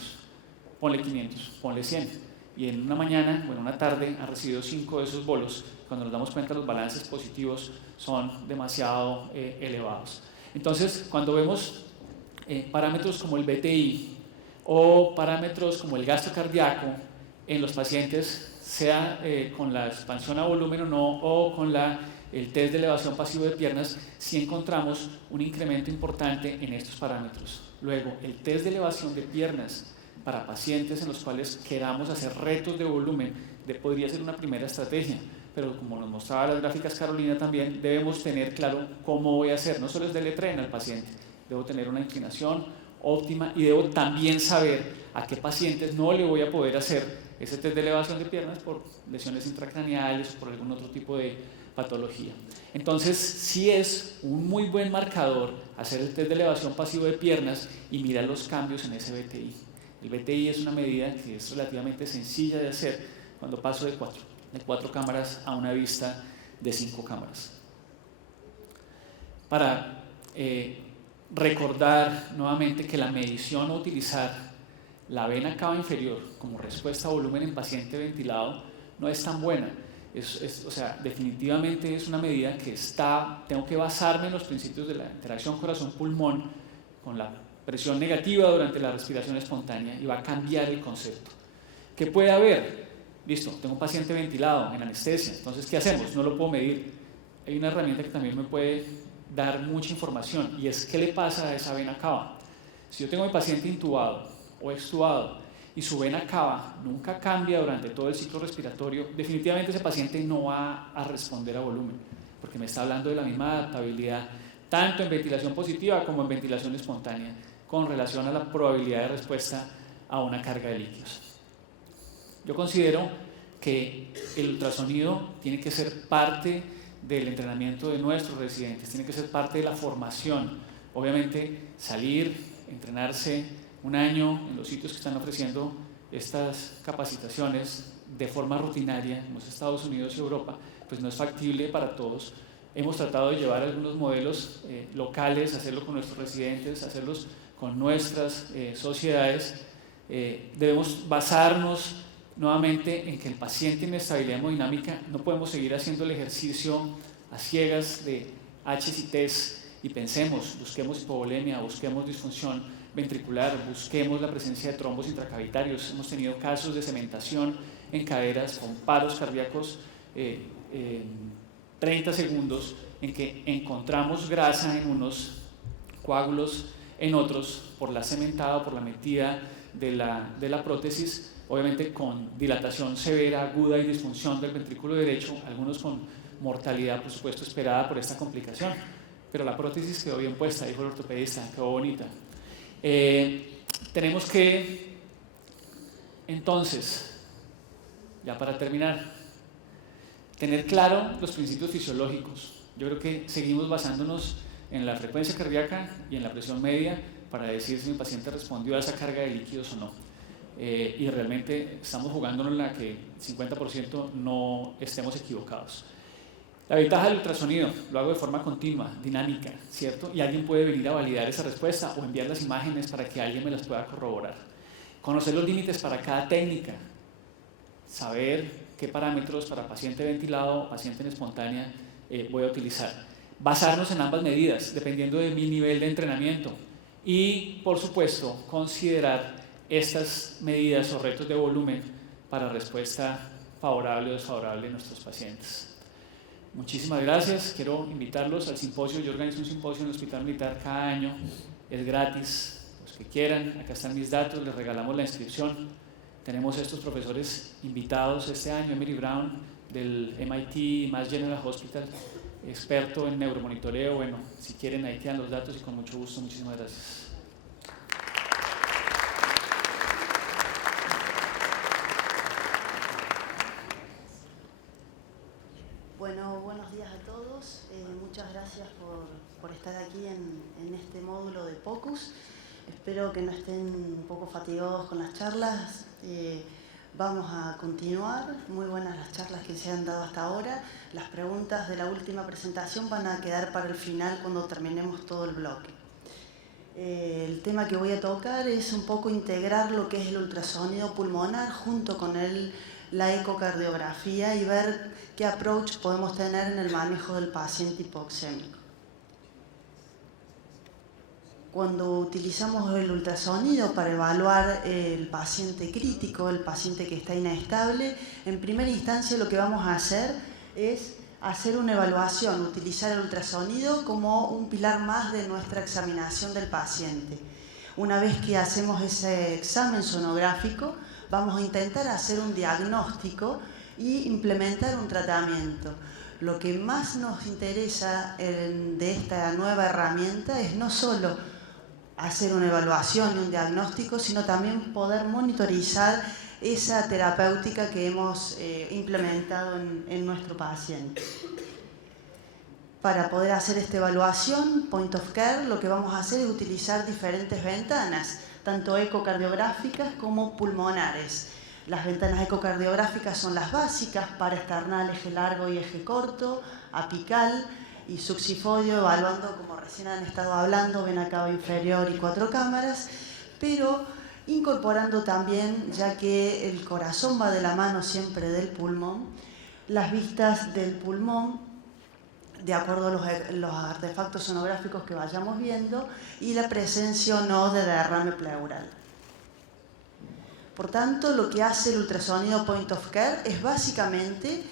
ponle 500, ponle 100. Y en una mañana o en una tarde ha recibido 5 de esos bolos. Cuando nos damos cuenta, los balances positivos son demasiado elevados. Entonces, cuando vemos parámetros como el BTI o parámetros como el gasto cardíaco en los pacientes, sea con la expansión a volumen o no, o con el test de elevación pasivo de piernas, si encontramos un incremento importante en estos parámetros. Luego, el test de elevación de piernas para pacientes en los cuales queramos hacer retos de volumen podría ser una primera estrategia, pero como nos mostraba las gráficas Carolina también, debemos tener claro cómo voy a hacer. No solo es darle tren al paciente, debo tener una inclinación óptima y debo también saber a qué pacientes no le voy a poder hacer ese test de elevación de piernas por lesiones intracraneales o por algún otro tipo de patología. Entonces, sí es un muy buen marcador hacer el test de elevación pasivo de piernas y mirar los cambios en ese BTI. El BTI es una medida que es relativamente sencilla de hacer cuando paso de 4 cámaras a una vista de 5 cámaras. Para recordar nuevamente que la medición o utilizar la vena cava inferior como respuesta a volumen en paciente ventilado no es tan buena. O sea, definitivamente es una medida que tengo que basarme en los principios de la interacción corazón-pulmón con la presión negativa durante la respiración espontánea y va a cambiar el concepto. ¿Qué puede haber? Listo, tengo un paciente ventilado en anestesia, entonces ¿qué hacemos? No lo puedo medir. Hay una herramienta que también me puede dar mucha información y es ¿qué le pasa a esa vena cava? Si yo tengo a mi paciente intubado o extubado y su vena cava nunca cambia durante todo el ciclo respiratorio, definitivamente ese paciente no va a responder a volumen, porque me está hablando de la misma adaptabilidad, tanto en ventilación positiva como en ventilación espontánea, con relación a la probabilidad de respuesta a una carga de líquidos. Yo considero que el ultrasonido tiene que ser parte del entrenamiento de nuestros residentes, tiene que ser parte de la formación. Obviamente, salir, entrenarse un año en los sitios que están ofreciendo estas capacitaciones de forma rutinaria en los Estados Unidos y Europa, pues no es factible para todos. Hemos tratado de llevar algunos modelos locales, hacerlo con nuestros residentes, hacerlos con nuestras sociedades. Debemos basarnos nuevamente en que el paciente en estabilidad hemodinámica no podemos seguir haciendo el ejercicio a ciegas de H's y T's y pensemos, busquemos hipovolemia, busquemos disfunción ventricular, busquemos la presencia de trombos intracavitarios. Hemos tenido casos de cementación en caderas con paros cardíacos 30 segundos en que encontramos grasa en unos, coágulos en otros, por la cementada o por la metida de la prótesis, obviamente con dilatación severa, aguda y disfunción del ventrículo derecho, algunos con mortalidad, por supuesto, esperada por esta complicación. Pero la prótesis quedó bien puesta, dijo el ortopedista, quedó bonita. Tenemos que, entonces, ya para terminar, tener claro los principios fisiológicos. Yo creo que seguimos basándonos en la frecuencia cardíaca y en la presión media para decir si mi paciente respondió a esa carga de líquidos o no. Y realmente estamos jugándonos la que 50% no estemos equivocados. La ventaja del ultrasonido, lo hago de forma continua, dinámica, ¿cierto? Y alguien puede venir a validar esa respuesta o enviar las imágenes para que alguien me las pueda corroborar. Conocer los límites para cada técnica, saber qué parámetros para paciente ventilado o paciente en espontánea voy a utilizar. Basarnos en ambas medidas, dependiendo de mi nivel de entrenamiento. Y, por supuesto, considerar estas medidas o retos de volumen para respuesta favorable o desfavorable de nuestros pacientes. Muchísimas gracias. Quiero invitarlos al simposio. Yo organizo un simposio en el Hospital Militar cada año. Es gratis. Los que quieran, acá están mis datos, les regalamos la inscripción. Tenemos estos profesores invitados este año, Emily Brown del MIT Mass General Hospital, experto en neuromonitoreo. Bueno, si quieren ahí quedan los datos y con mucho gusto. Muchísimas gracias. Bueno, buenos días a todos. Muchas gracias por estar aquí en este módulo de POCUS. Espero que no estén un poco fatigados con las charlas. Vamos a continuar. Muy buenas las charlas que se han dado hasta ahora. Las preguntas de la última presentación van a quedar para el final cuando terminemos todo el bloque. El tema que voy a tocar es un poco integrar lo que es el ultrasonido pulmonar junto con la ecocardiografía y ver qué approach podemos tener en el manejo del paciente hipoxémico. Cuando utilizamos el ultrasonido para evaluar el paciente crítico, el paciente que está inestable, en primera instancia lo que vamos a hacer es hacer una evaluación, utilizar el ultrasonido como un pilar más de nuestra examinación del paciente. Una vez que hacemos ese examen sonográfico, vamos a intentar hacer un diagnóstico y implementar un tratamiento. Lo que más nos interesa de esta nueva herramienta es no solo hacer una evaluación y un diagnóstico, sino también poder monitorizar esa terapéutica que hemos implementado en nuestro paciente. Para poder hacer esta evaluación, point of care, lo que vamos a hacer es utilizar diferentes ventanas, tanto ecocardiográficas como pulmonares. Las ventanas ecocardiográficas son las básicas, paraesternal, eje largo y eje corto, apical y succifodio, evaluando, como recién han estado hablando, vena cava inferior y 4 cámaras, pero incorporando también, ya que el corazón va de la mano siempre del pulmón, las vistas del pulmón de acuerdo a los artefactos sonográficos que vayamos viendo y la presencia o no de derrame pleural. Por tanto, lo que hace el ultrasonido point of care es básicamente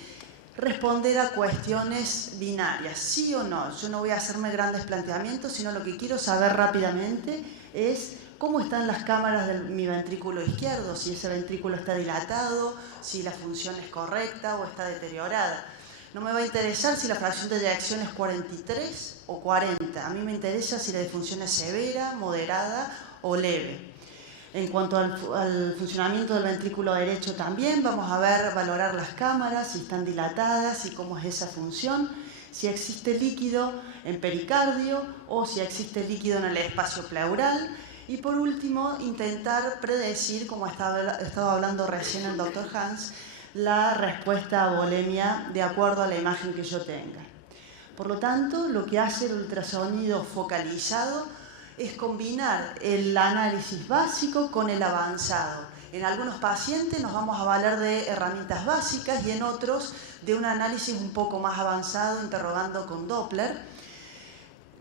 responder a cuestiones binarias, sí o no. Yo no voy a hacerme grandes planteamientos, sino lo que quiero saber rápidamente es cómo están las cámaras de mi ventrículo izquierdo, si ese ventrículo está dilatado, si la función es correcta o está deteriorada. No me va a interesar si la fracción de eyección es 43 o 40. A mí me interesa si la disfunción es severa, moderada o leve. En cuanto al funcionamiento del ventrículo derecho también, vamos a valorar las cámaras, si están dilatadas y cómo es esa función, si existe líquido en pericardio o si existe líquido en el espacio pleural. Y por último, intentar predecir, como estaba hablando recién el Dr. Hans, la respuesta a volemia de acuerdo a la imagen que yo tenga. Por lo tanto, lo que hace el ultrasonido focalizado es combinar el análisis básico con el avanzado. En algunos pacientes nos vamos a valer de herramientas básicas y en otros de un análisis un poco más avanzado, interrogando con Doppler.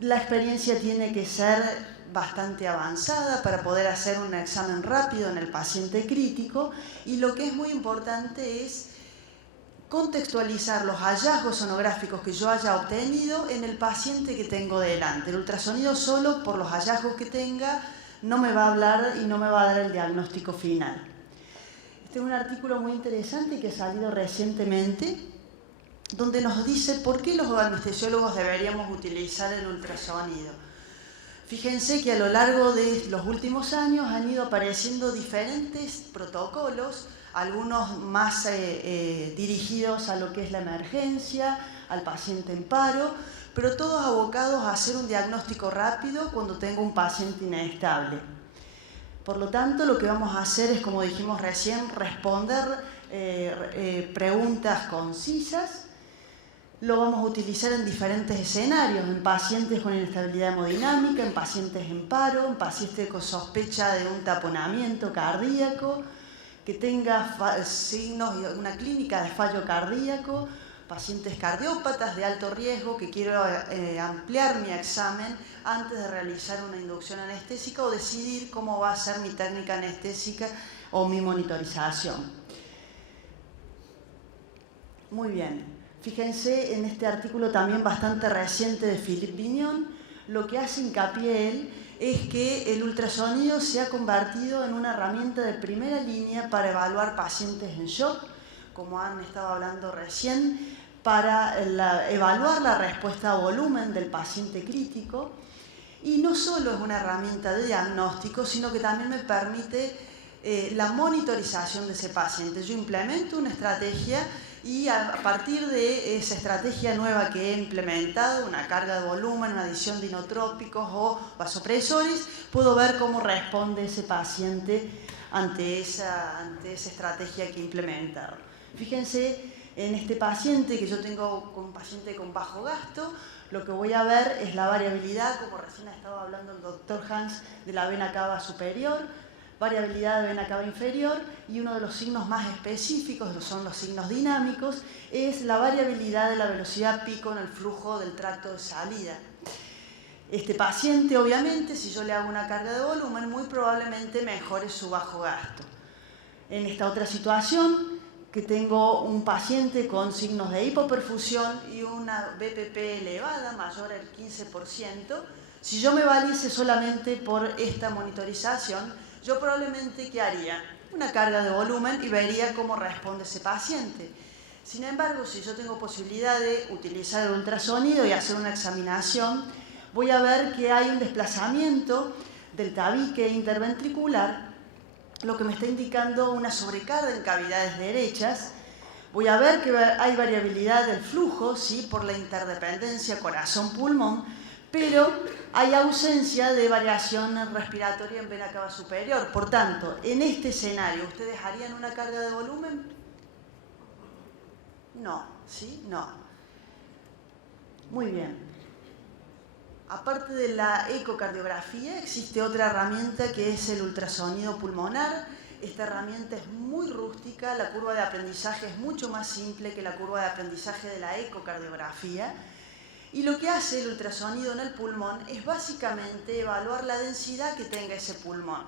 La experiencia tiene que ser bastante avanzada para poder hacer un examen rápido en el paciente crítico, y lo que es muy importante es contextualizar los hallazgos sonográficos que yo haya obtenido en el paciente que tengo delante. El ultrasonido solo, por los hallazgos que tenga, no me va a hablar y no me va a dar el diagnóstico final. Este es un artículo muy interesante que ha salido recientemente, donde nos dice por qué los anestesiólogos deberíamos utilizar el ultrasonido. Fíjense que a lo largo de los últimos años han ido apareciendo diferentes protocolos, algunos más dirigidos a lo que es la emergencia, al paciente en paro, pero todos abocados a hacer un diagnóstico rápido cuando tengo un paciente inestable. Por lo tanto, lo que vamos a hacer es, como dijimos recién, responder preguntas concisas. Lo vamos a utilizar en diferentes escenarios, en pacientes con inestabilidad hemodinámica, en pacientes en paro, en pacientes con sospecha de un taponamiento cardíaco, que tenga signos y una clínica de fallo cardíaco, pacientes cardiópatas de alto riesgo que quiero ampliar mi examen antes de realizar una inducción anestésica o decidir cómo va a ser mi técnica anestésica o mi monitorización. Muy bien. Fíjense en este artículo también bastante reciente de Philippe Vignon, lo que hace hincapié él es que el ultrasonido se ha convertido en una herramienta de primera línea para evaluar pacientes en shock, como han estado hablando recién, para evaluar la respuesta a volumen del paciente crítico. Y no solo es una herramienta de diagnóstico, sino que también me permite la monitorización de ese paciente. Yo implemento una estrategia y a partir de esa estrategia nueva que he implementado, una carga de volumen, una adición de inotrópicos o vasopresores, puedo ver cómo responde ese paciente ante esa estrategia que he implementado. Fíjense en este paciente que yo tengo, un paciente con bajo gasto, lo que voy a ver es la variabilidad, como recién ha estado hablando el Dr. Hans, de la vena cava superior, variabilidad de vena cava inferior, y uno de los signos más específicos, son los signos dinámicos, es la variabilidad de la velocidad pico en el flujo del tracto de salida. Este paciente, obviamente, si yo le hago una carga de volumen, muy probablemente mejore su bajo gasto. En esta otra situación, que tengo un paciente con signos de hipoperfusión y una BPP elevada, mayor al 15%, si yo me valiese solamente por esta monitorización, yo probablemente, ¿qué haría? Una carga de volumen y vería cómo responde ese paciente. Sin embargo, si yo tengo posibilidad de utilizar el ultrasonido y hacer una examinación, voy a ver que hay un desplazamiento del tabique interventricular, lo que me está indicando una sobrecarga en cavidades derechas. Voy a ver que hay variabilidad del flujo, ¿sí?, por la interdependencia corazón-pulmón, pero hay ausencia de variación respiratoria en vena cava superior. Por tanto, en este escenario, ¿ustedes harían una carga de volumen? No, ¿sí? No. Muy bien. Aparte de la ecocardiografía, existe otra herramienta que es el ultrasonido pulmonar, esta herramienta es muy rústica, la curva de aprendizaje es mucho más simple que la curva de aprendizaje de la ecocardiografía. Y lo que hace el ultrasonido en el pulmón es básicamente evaluar la densidad que tenga ese pulmón.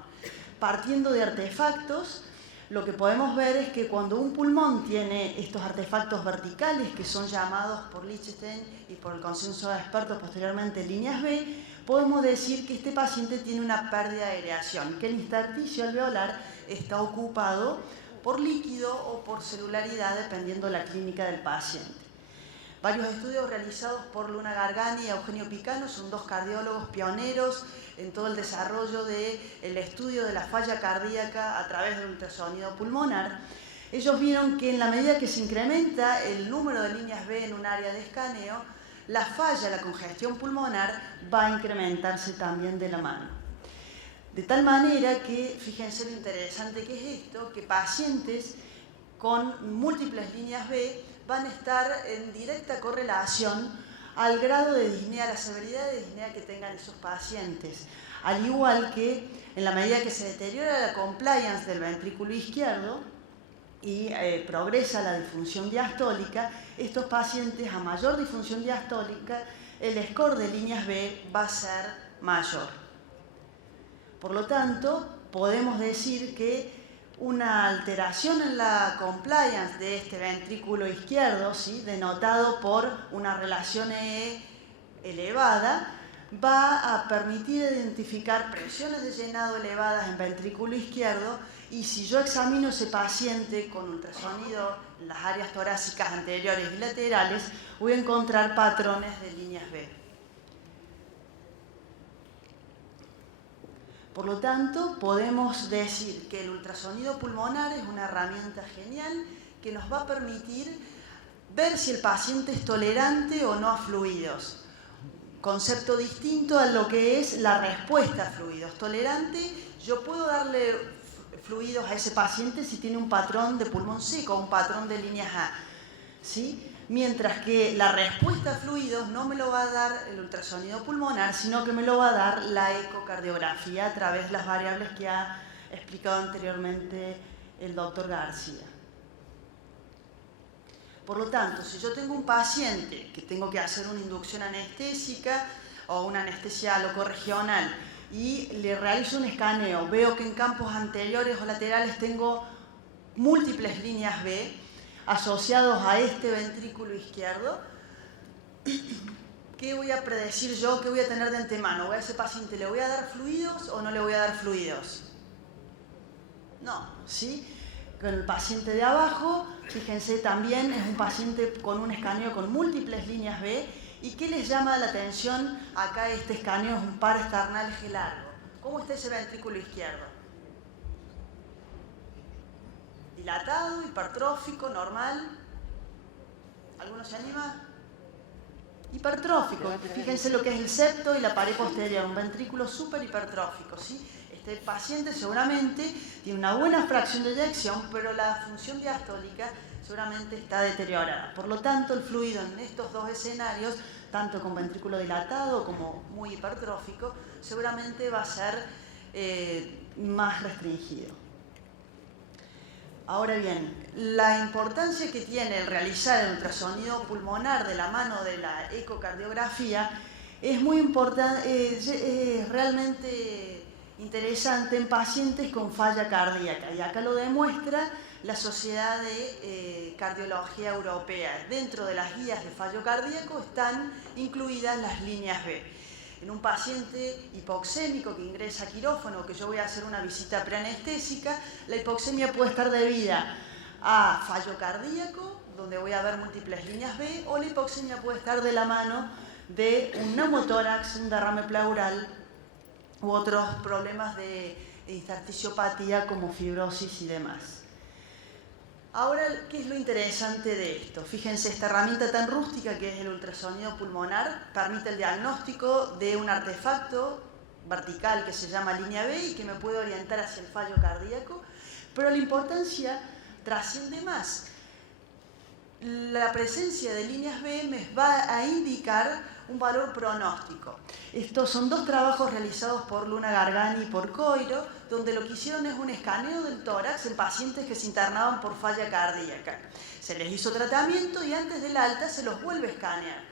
Partiendo de artefactos, lo que podemos ver es que cuando un pulmón tiene estos artefactos verticales, que son llamados por Lichtenstein y por el consenso de expertos posteriormente líneas B, podemos decir que este paciente tiene una pérdida de aireación, que el intersticio alveolar está ocupado por líquido o por celularidad, dependiendo de la clínica del paciente. Varios estudios realizados por Luna Gargani y Eugenio Picano, son dos cardiólogos pioneros en todo el desarrollo del estudio de la falla cardíaca a través del ultrasonido pulmonar. Ellos vieron que en la medida que se incrementa el número de líneas B en un área de escaneo, la falla, la congestión pulmonar, va a incrementarse también de la mano. De tal manera que, fíjense lo interesante que es esto, que pacientes con múltiples líneas B van a estar en directa correlación al grado de disnea, la severidad de disnea que tengan esos pacientes. Al igual que en la medida que se deteriora la compliance del ventrículo izquierdo y progresa la disfunción diastólica, estos pacientes a mayor disfunción diastólica, el score de líneas B va a ser mayor. Por lo tanto, podemos decir que una alteración en la compliance de este ventrículo izquierdo, ¿sí?, denotado por una relación E elevada, va a permitir identificar presiones de llenado elevadas en ventrículo izquierdo, y si yo examino ese paciente con ultrasonido en las áreas torácicas anteriores y laterales, voy a encontrar patrones de líneas B. Por lo tanto, podemos decir que el ultrasonido pulmonar es una herramienta genial que nos va a permitir ver si el paciente es tolerante o no a fluidos. Concepto distinto a lo que es la respuesta a fluidos. Tolerante, yo puedo darle fluidos a ese paciente si tiene un patrón de pulmón seco, un patrón de líneas A, ¿sí? Mientras que la respuesta a fluidos no me lo va a dar el ultrasonido pulmonar, sino que me lo va a dar la ecocardiografía a través de las variables que ha explicado anteriormente el doctor García. Por lo tanto, si yo tengo un paciente que tengo que hacer una inducción anestésica o una anestesia locorregional y le realizo un escaneo, veo que en campos anteriores o laterales tengo múltiples líneas B asociados a este ventrículo izquierdo, ¿qué voy a predecir yo? ¿Qué voy a tener de antemano? ¿A ese paciente le voy a dar fluidos o no le voy a dar fluidos? No, ¿sí? Con el paciente de abajo, fíjense, también es un paciente con un escaneo con múltiples líneas B. ¿Y qué les llama la atención? Acá este escaneo es un par esternal G largo. ¿Cómo está ese ventrículo izquierdo? Dilatado, hipertrófico, normal. ¿Alguno se anima? Hipertrófico. Fíjense lo que es el septo y la pared posterior, un ventrículo súper hipertrófico, ¿sí? Este paciente seguramente tiene una buena fracción de eyección, pero la función diastólica seguramente está deteriorada. Por lo tanto, el fluido en estos dos escenarios, tanto con ventrículo dilatado como muy hipertrófico, seguramente va a ser más restringido. Ahora bien, la importancia que tiene el realizar el ultrasonido pulmonar de la mano de la ecocardiografía es muy importante, es realmente interesante en pacientes con falla cardíaca, y acá lo demuestra la Sociedad de Cardiología Europea. Dentro de las guías de fallo cardíaco están incluidas las líneas B. En un paciente hipoxémico que ingresa a quirófano, que yo voy a hacer una visita preanestésica, la hipoxemia puede estar debida a fallo cardíaco, donde voy a ver múltiples líneas B, o la hipoxemia puede estar de la mano de un neumotórax, un derrame pleural u otros problemas de intersticiopatía como fibrosis y demás. Ahora, ¿qué es lo interesante de esto? Fíjense, esta herramienta tan rústica que es el ultrasonido pulmonar permite el diagnóstico de un artefacto vertical que se llama línea B y que me puede orientar hacia el fallo cardíaco, pero la importancia trasciende más. La presencia de líneas B me va a indicar un valor pronóstico. Estos son dos trabajos realizados por Luna Gargani y por Coiro donde lo que hicieron es un escaneo del tórax en pacientes que se internaban por falla cardíaca. Se les hizo tratamiento y antes del alta se los vuelve a escanear.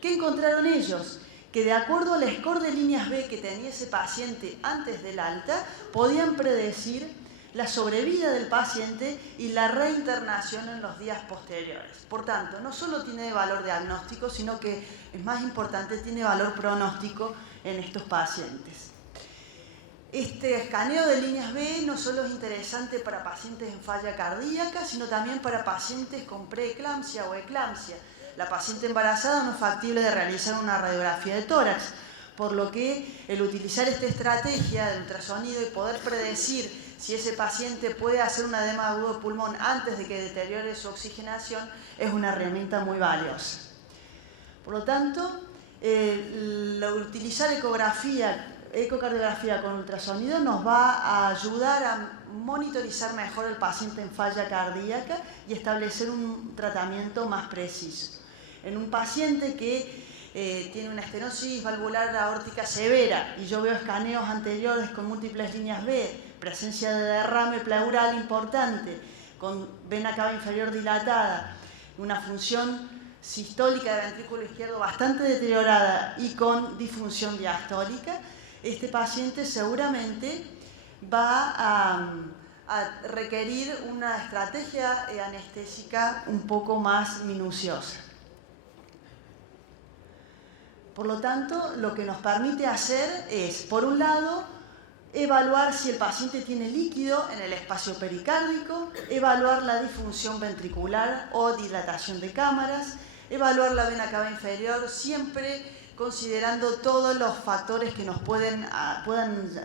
¿Qué encontraron ellos? Que de acuerdo al score de líneas B que tenía ese paciente antes del alta, podían predecir la sobrevida del paciente y la reinternación en los días posteriores. Por tanto, no solo tiene valor diagnóstico, sino que, es más importante, tiene valor pronóstico en estos pacientes. Este escaneo de líneas B no solo es interesante para pacientes en falla cardíaca, sino también para pacientes con preeclampsia o eclampsia. La paciente embarazada no es factible de realizar una radiografía de tórax, por lo que el utilizar esta estrategia de ultrasonido y poder predecir si ese paciente puede hacer un edema agudo de pulmón antes de que deteriore su oxigenación es una herramienta muy valiosa. Por lo tanto, utilizar ecocardiografía con ultrasonido nos va a ayudar a monitorizar mejor al paciente en falla cardíaca y establecer un tratamiento más preciso. En un paciente que tiene una estenosis valvular aórtica severa y yo veo escaneos anteriores con múltiples líneas B, presencia de derrame pleural importante, con vena cava inferior dilatada, una función sistólica del ventrículo izquierdo bastante deteriorada y con disfunción diastólica, este paciente seguramente va a requerir una estrategia anestésica un poco más minuciosa. Por lo tanto, lo que nos permite hacer es, por un lado, evaluar si el paciente tiene líquido en el espacio pericárdico, evaluar la disfunción ventricular o dilatación de cámaras, evaluar la vena cava inferior, siempre considerando todos los factores que nos puedan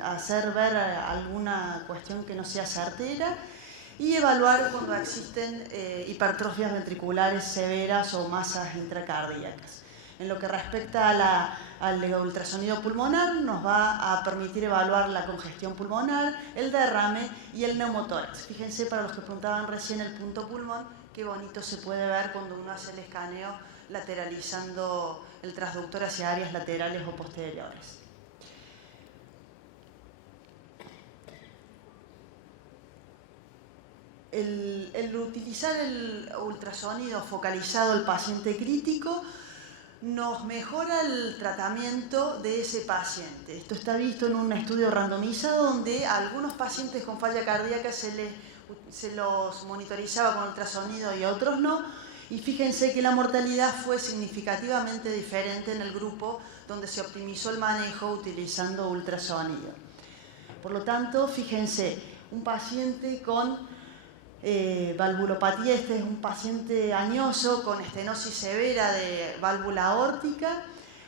hacer ver alguna cuestión que no sea certera, y evaluar cuando existen hipertrofias ventriculares severas o masas intracardíacas. En lo que respecta al ultrasonido pulmonar, nos va a permitir evaluar la congestión pulmonar, el derrame y el neumotórax. Fíjense, para los que preguntaban recién el punto pulmón, qué bonito se puede ver cuando uno hace el escaneo lateralizando el transductor hacia áreas laterales o posteriores. El utilizar el ultrasonido focalizado al paciente crítico nos mejora el tratamiento de ese paciente. Esto está visto en un estudio randomizado donde a algunos pacientes con falla cardíaca se los monitorizaba con ultrasonido y a otros no. Y fíjense que la mortalidad fue significativamente diferente en el grupo donde se optimizó el manejo utilizando ultrasonido. Por lo tanto, fíjense, un paciente con valvulopatía, este es un paciente añoso con estenosis severa de válvula aórtica,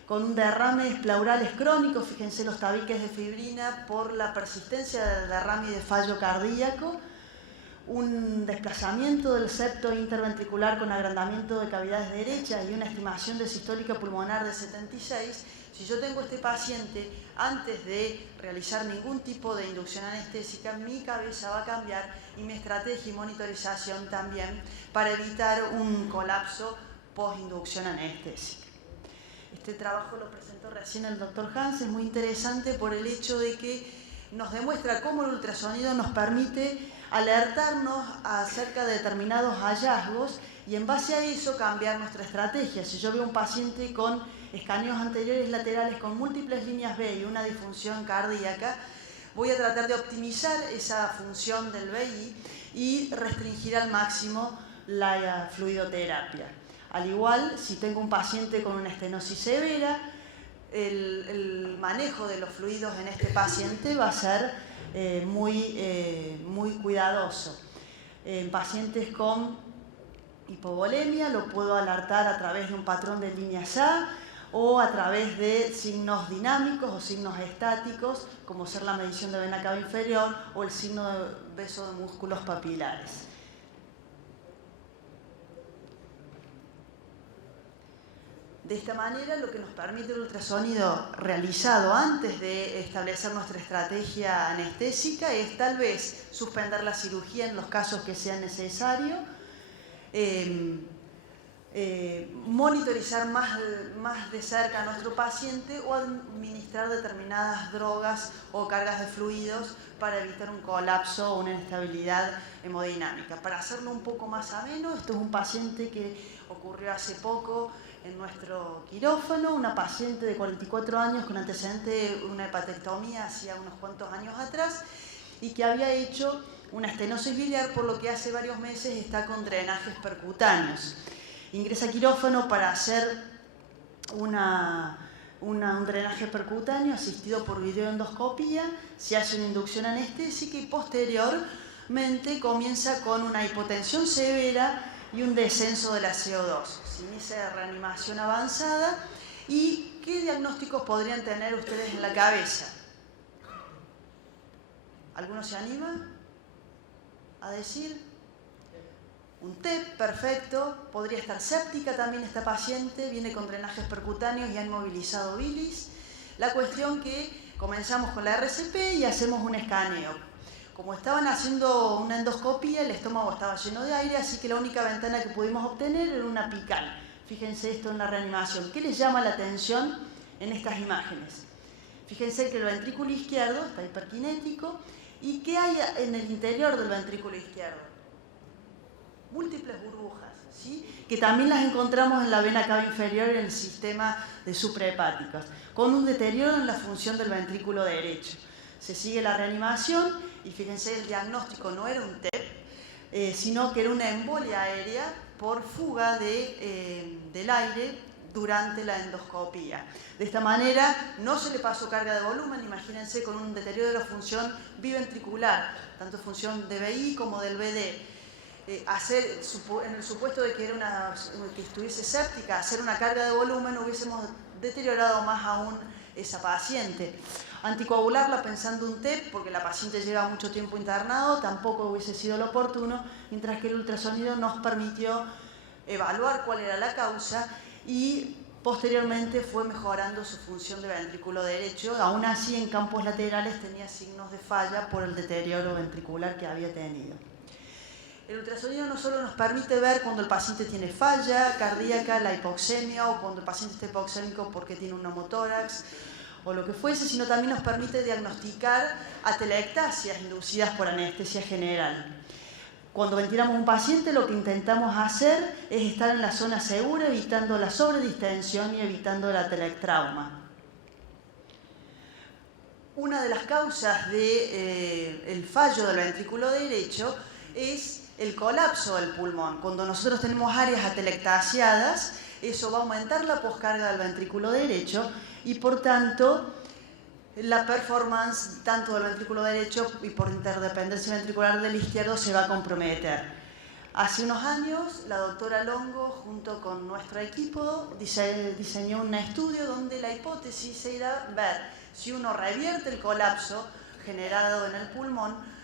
con un derrame pleurales crónico, fíjense los tabiques de fibrina por la persistencia del derrame y de fallo cardíaco, un desplazamiento del septo interventricular con agrandamiento de cavidades derechas y una estimación de sistólica pulmonar de 76, si yo tengo este paciente, antes de realizar ningún tipo de inducción anestésica, mi cabeza va a cambiar y mi estrategia y monitorización también para evitar un colapso post-inducción anestésica. Este trabajo lo presentó recién el doctor Hans, es muy interesante por el hecho de que nos demuestra cómo el ultrasonido nos permite alertarnos acerca de determinados hallazgos y en base a eso cambiar nuestra estrategia. Si yo veo un paciente con escaneos anteriores laterales con múltiples líneas B y una disfunción cardíaca, voy a tratar de optimizar esa función del BI y restringir al máximo la fluidoterapia. Al igual, si tengo un paciente con una estenosis severa, el manejo de los fluidos en este paciente va a ser muy cuidadoso. En pacientes con hipovolemia lo puedo alertar a través de un patrón de líneas A o a través de signos dinámicos o signos estáticos, como ser la medición de vena cava inferior o el signo de beso de músculos papilares. De esta manera, lo que nos permite el ultrasonido realizado antes de establecer nuestra estrategia anestésica es tal vez suspender la cirugía en los casos que sea necesario, monitorizar más de cerca a nuestro paciente o administrar determinadas drogas o cargas de fluidos para evitar un colapso o una inestabilidad hemodinámica. Para hacerlo un poco más ameno, esto es un paciente que ocurrió hace poco en nuestro quirófano, una paciente de 44 años con antecedente de una hepatectomía hacía unos cuantos años atrás y que había hecho una estenosis biliar, por lo que hace varios meses está con drenajes percutáneos. Ingresa a quirófano para hacer un drenaje percutáneo asistido por videoendoscopía, se hace una inducción anestésica y posteriormente comienza con una hipotensión severa y un descenso de la CO2. Se inicia reanimación avanzada. ¿Y qué diagnósticos podrían tener ustedes en la cabeza? ¿Alguno se anima a decir? Un TEP, perfecto. Podría estar séptica también esta paciente, viene con drenajes percutáneos y ha inmovilizado bilis. La cuestión que comenzamos con la RCP y hacemos un escaneo. Como estaban haciendo una endoscopía, el estómago estaba lleno de aire, así que la única ventana que pudimos obtener era una apical. Fíjense esto en la reanimación. ¿Qué les llama la atención en estas imágenes? Fíjense que el ventrículo izquierdo está hiperkinético. ¿Y qué hay en el interior del ventrículo izquierdo? Múltiples burbujas, ¿sí? Que también las encontramos en la vena cava inferior en el sistema de suprahepáticos, con un deterioro en la función del ventrículo derecho. Se sigue la reanimación y fíjense, el diagnóstico no era un TEP, sino que era una embolia aérea por fuga del aire durante la endoscopía. De esta manera no se le pasó carga de volumen, imagínense, con un deterioro de la función biventricular, tanto función de BI como del BD. En el supuesto de que estuviese séptica, hacer una carga de volumen, hubiésemos deteriorado más aún esa paciente. Anticoagularla pensando un TEP, porque la paciente lleva mucho tiempo internado, tampoco hubiese sido lo oportuno, mientras que el ultrasonido nos permitió evaluar cuál era la causa y posteriormente fue mejorando su función de ventrículo derecho. Aún así, en campos laterales tenía signos de falla por el deterioro ventricular que había tenido. El ultrasonido no solo nos permite ver cuando el paciente tiene falla cardíaca, la hipoxemia, o cuando el paciente está hipoxémico porque tiene un neumotórax o lo que fuese, sino también nos permite diagnosticar atelectasias inducidas por anestesia general. Cuando ventilamos un paciente, lo que intentamos hacer es estar en la zona segura, evitando la sobredistensión y evitando el atelectrauma. Una de las causas del fallo del ventrículo derecho es el colapso del pulmón. Cuando nosotros tenemos áreas atelectasiadas, eso va a aumentar la poscarga del ventrículo derecho y, por tanto, la performance tanto del ventrículo derecho y por interdependencia ventricular del izquierdo se va a comprometer. Hace unos años, la doctora Longo, junto con nuestro equipo, diseñó un estudio donde la hipótesis era ver si uno revierte el colapso generado en el pulmón,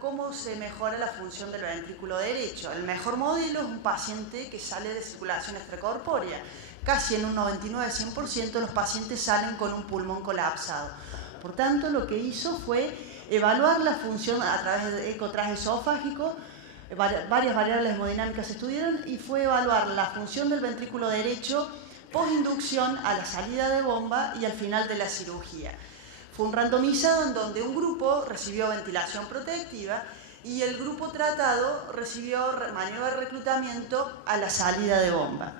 cómo se mejora la función del ventrículo derecho. El mejor modelo es un paciente que sale de circulación extracorpórea. Casi en un 99-100% los pacientes salen con un pulmón colapsado. Por tanto, lo que hizo fue evaluar la función a través de ecotrajesofágico. Varias variables hemodinámicas se estudiaron y fue evaluar la función del ventrículo derecho post-inducción a la salida de bomba y al final de la cirugía. Fue un randomizado en donde un grupo recibió ventilación protectiva y el grupo tratado recibió maniobra de reclutamiento a la salida de bomba.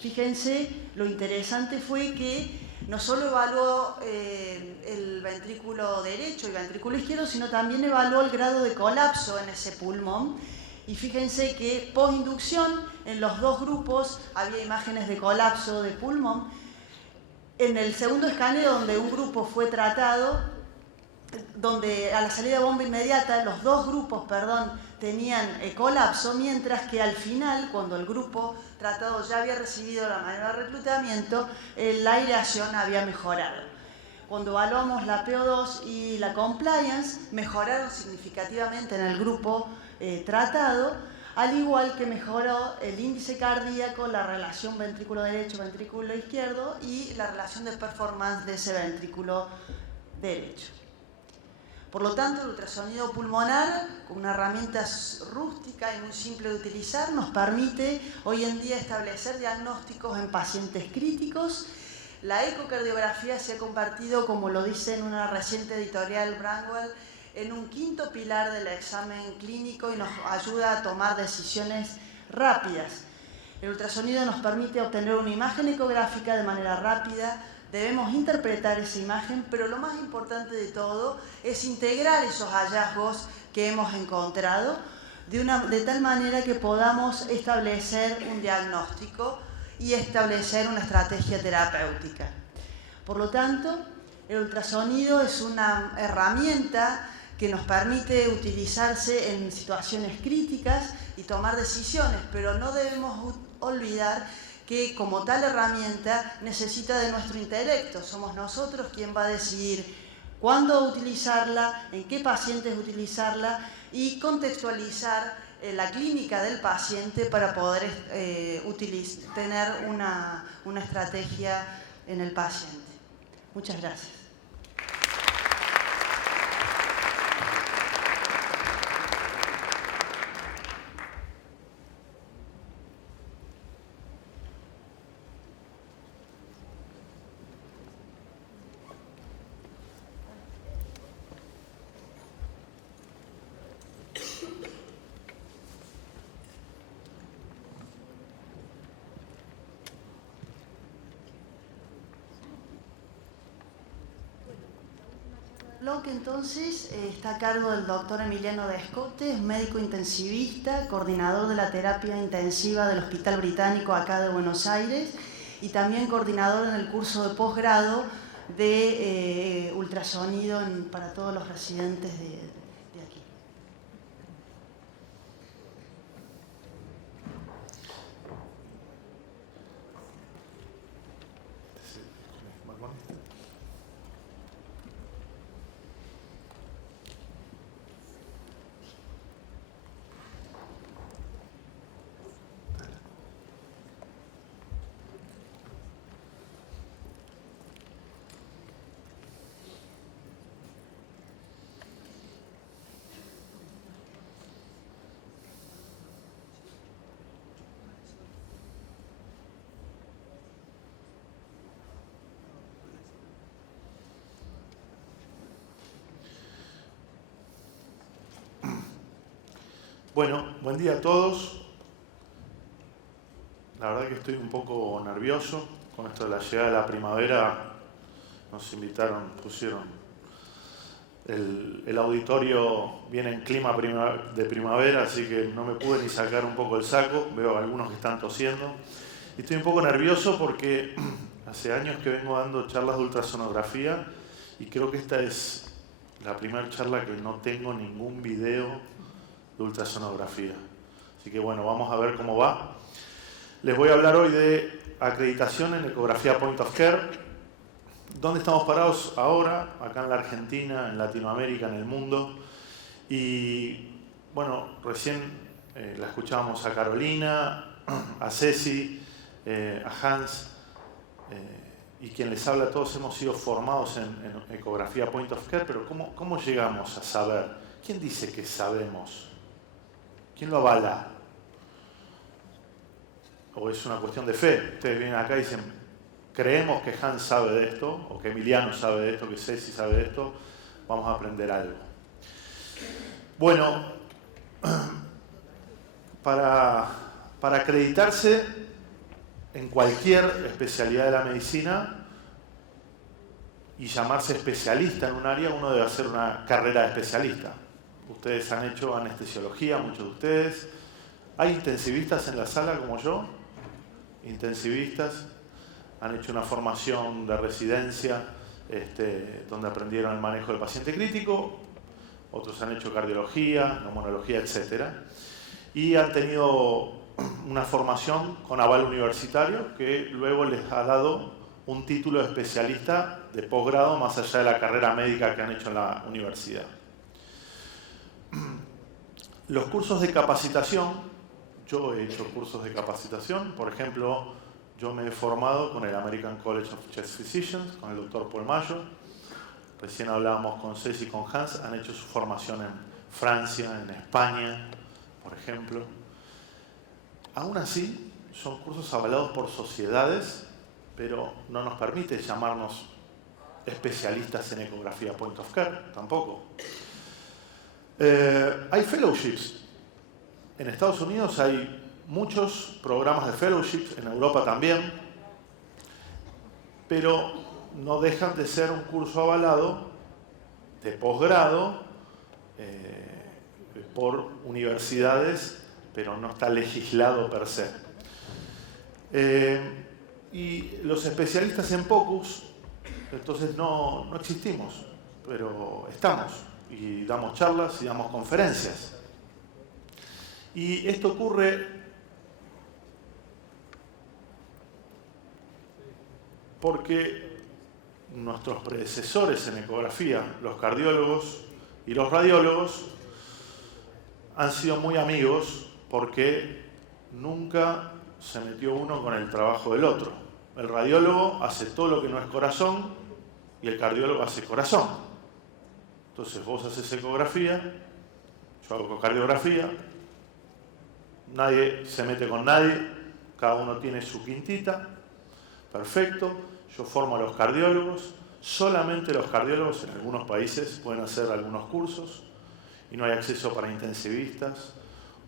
Fíjense, lo interesante fue que no solo evaluó el ventrículo derecho y ventrículo izquierdo, sino también evaluó el grado de colapso en ese pulmón. Y fíjense que post-inducción en los dos grupos había imágenes de colapso de pulmón. En el segundo escaneo, donde un grupo fue tratado, donde a la salida de bomba inmediata los dos grupos, tenían colapso, mientras que al final, cuando el grupo tratado ya había recibido la maniobra de reclutamiento, la aireación había mejorado. Cuando evaluamos la PO2 y la compliance, mejoraron significativamente en el grupo tratado, al igual que mejoró el índice cardíaco, la relación ventrículo derecho, ventrículo izquierdo y la relación de performance de ese ventrículo derecho. Por lo tanto, el ultrasonido pulmonar, con una herramienta rústica y muy simple de utilizar, nos permite hoy en día establecer diagnósticos en pacientes críticos. La ecocardiografía se ha convertido, como lo dice en una reciente editorial Brandwell, en un quinto pilar del examen clínico y nos ayuda a tomar decisiones rápidas. El ultrasonido nos permite obtener una imagen ecográfica de manera rápida. Debemos interpretar esa imagen, pero lo más importante de todo es integrar esos hallazgos que hemos encontrado de tal manera que podamos establecer un diagnóstico y establecer una estrategia terapéutica. Por lo tanto, el ultrasonido es una herramienta que nos permite utilizarse en situaciones críticas y tomar decisiones, pero no debemos olvidar que como tal herramienta necesita de nuestro intelecto. Somos nosotros quien va a decidir cuándo utilizarla, en qué pacientes utilizarla y contextualizar la clínica del paciente para poder tener una estrategia en el paciente. Muchas gracias. Bloque entonces está a cargo del doctor Emiliano Descote, es médico intensivista, coordinador de la terapia intensiva del Hospital Británico acá de Buenos Aires y también coordinador en el curso de posgrado de ultrasonido para todos los residentes de aquí. Bueno, buen día a todos. La verdad que estoy un poco nervioso con esto de la llegada de la primavera. Nos invitaron, pusieron el auditorio viene en clima de primavera, así que no me pude ni sacar un poco el saco. Veo a algunos que están tosiendo. Y estoy un poco nervioso porque hace años que vengo dando charlas de ultrasonografía y creo que esta es la primera charla que no tengo ningún video de ultrasonografía. Así que bueno, vamos a ver cómo va. Les voy a hablar hoy de acreditación en ecografía point of care. ¿Dónde estamos parados ahora? Acá en la Argentina, en Latinoamérica, en el mundo. Y bueno, recién la escuchábamos a Carolina, a Ceci, a Hans, y quien les habla, todos hemos sido formados en ecografía point of care, pero ¿cómo llegamos a saber? ¿Quién dice que sabemos? ¿Quién lo avala? ¿O es una cuestión de fe? Ustedes vienen acá y dicen, creemos que Hans sabe de esto, o que Emiliano sabe de esto, que Ceci sabe de esto, vamos a aprender algo. Bueno, para acreditarse en cualquier especialidad de la medicina y llamarse especialista en un área, uno debe hacer una carrera de especialista. Ustedes han hecho anestesiología, muchos de ustedes. ¿Hay intensivistas en la sala como yo? Intensivistas. Han hecho una formación de residencia donde aprendieron el manejo del paciente crítico. Otros han hecho cardiología, neumonología, etc. Y han tenido una formación con aval universitario que luego les ha dado un título de especialista de posgrado más allá de la carrera médica que han hecho en la universidad. Los cursos de capacitación, yo he hecho cursos de capacitación, por ejemplo, yo me he formado con el American College of Chest Physicians, con el doctor Paul Mayo, Recién hablábamos con Ceci y con Hans, han hecho su formación en Francia, en España, por ejemplo. Aún así, son cursos avalados por sociedades, pero no nos permite llamarnos especialistas en ecografía point of care, tampoco. Hay fellowships. En Estados Unidos hay muchos programas de fellowships, en Europa también, pero no dejan de ser un curso avalado de posgrado por universidades, pero no está legislado per se. Y los especialistas en POCUS, entonces no existimos, pero estamos y damos charlas y damos conferencias. Y esto ocurre porque nuestros predecesores en ecografía, los cardiólogos y los radiólogos, han sido muy amigos porque nunca se metió uno con el trabajo del otro. El radiólogo hace todo lo que no es corazón y el cardiólogo hace corazón. Entonces vos haces ecografía, yo hago cardiografía, nadie se mete con nadie, cada uno tiene su quintita, perfecto. Yo formo a los cardiólogos, solamente los cardiólogos en algunos países pueden hacer algunos cursos y no hay acceso para intensivistas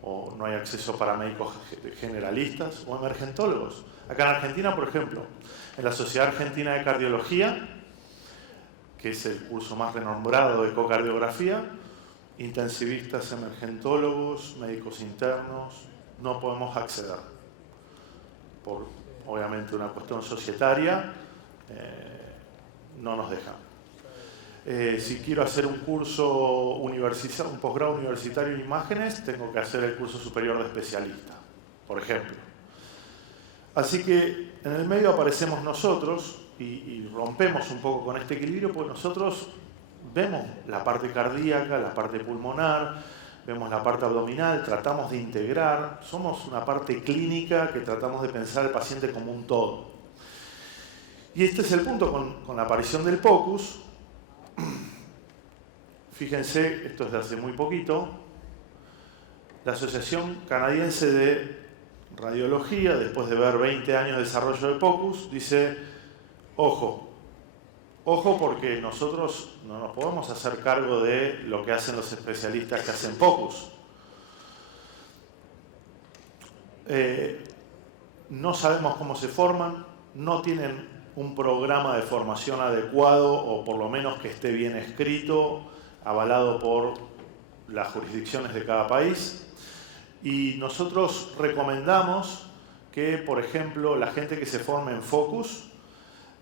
o no hay acceso para médicos generalistas o emergentólogos. Acá en Argentina, por ejemplo, en la Sociedad Argentina de Cardiología, que es el curso más renombrado de ecocardiografía, intensivistas, emergentólogos, médicos internos, no podemos acceder por, obviamente, una cuestión societaria. No nos dejan. Si quiero hacer un curso universitario, un posgrado universitario en imágenes, tengo que hacer el curso superior de especialista, por ejemplo. Así que en el medio aparecemos nosotros y rompemos un poco con este equilibrio, porque nosotros vemos la parte cardíaca, la parte pulmonar, vemos la parte abdominal, tratamos de integrar, somos una parte clínica que tratamos de pensar al paciente como un todo. Y este es el punto con la aparición del POCUS. Fíjense, esto es de hace muy poquito, la Asociación Canadiense de Radiología, después de ver 20 años de desarrollo de POCUS, dice, ojo porque nosotros no nos podemos hacer cargo de lo que hacen los especialistas que hacen POCUS. No sabemos cómo se forman, no tienen un programa de formación adecuado o por lo menos que esté bien escrito, avalado por las jurisdicciones de cada país. Y nosotros recomendamos que, por ejemplo, la gente que se forme en FOCUS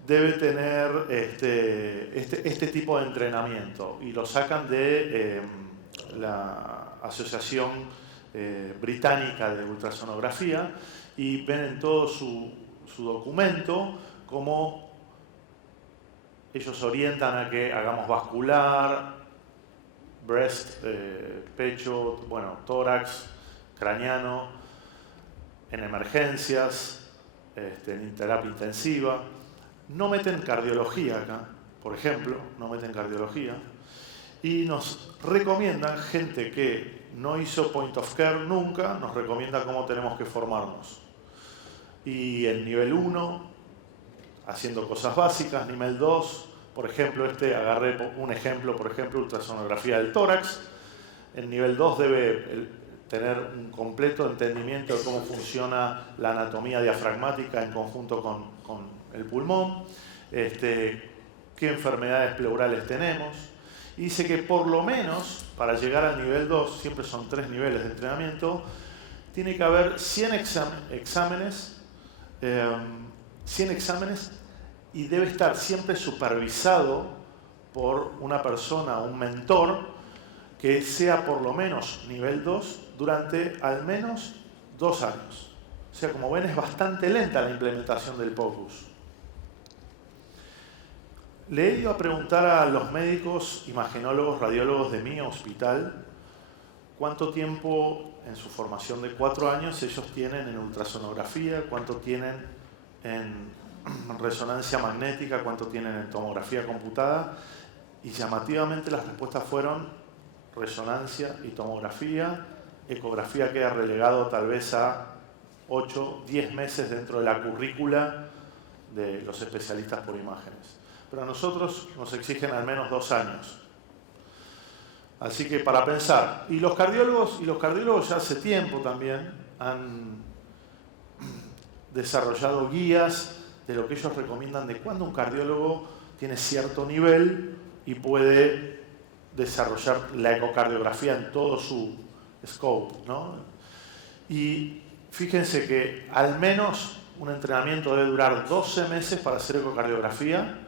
debe tener este tipo de entrenamiento y lo sacan de la Asociación Británica de Ultrasonografía y ven en todo su documento cómo ellos orientan a que hagamos vascular, breast, pecho, bueno, tórax, craneano, en emergencias, en terapia intensiva. No meten cardiología acá, por ejemplo, no meten cardiología. Y nos recomiendan, gente que no hizo point of care nunca, nos recomienda cómo tenemos que formarnos. Y el nivel 1, haciendo cosas básicas, nivel 2, por ejemplo, agarré un ejemplo, por ejemplo, ultrasonografía del tórax. El nivel 2 debe tener un completo entendimiento de cómo funciona la anatomía diafragmática en conjunto con el pulmón, qué enfermedades pleurales tenemos. Y dice que por lo menos, para llegar al nivel 2, siempre son 3 niveles de entrenamiento, tiene que haber 100 exámenes y debe estar siempre supervisado por una persona, un mentor, que sea por lo menos nivel 2 durante al menos 2 años. O sea, como ven, es bastante lenta la implementación del POCUS. Le he ido a preguntar a los médicos, imagenólogos, radiólogos de mi hospital cuánto tiempo en su formación de 4 años ellos tienen en ultrasonografía, cuánto tienen en resonancia magnética, cuánto tienen en tomografía computada, y llamativamente las respuestas fueron resonancia y tomografía. Ecografía queda relegado tal vez a 8, 10 meses dentro de la currícula de los especialistas por imágenes. Pero a nosotros nos exigen al menos 2 años. Así que para pensar. Y los cardiólogos ya hace tiempo también han desarrollado guías de lo que ellos recomiendan de cuándo un cardiólogo tiene cierto nivel y puede desarrollar la ecocardiografía en todo su scope, ¿no? Y fíjense que al menos un entrenamiento debe durar 12 meses para hacer ecocardiografía.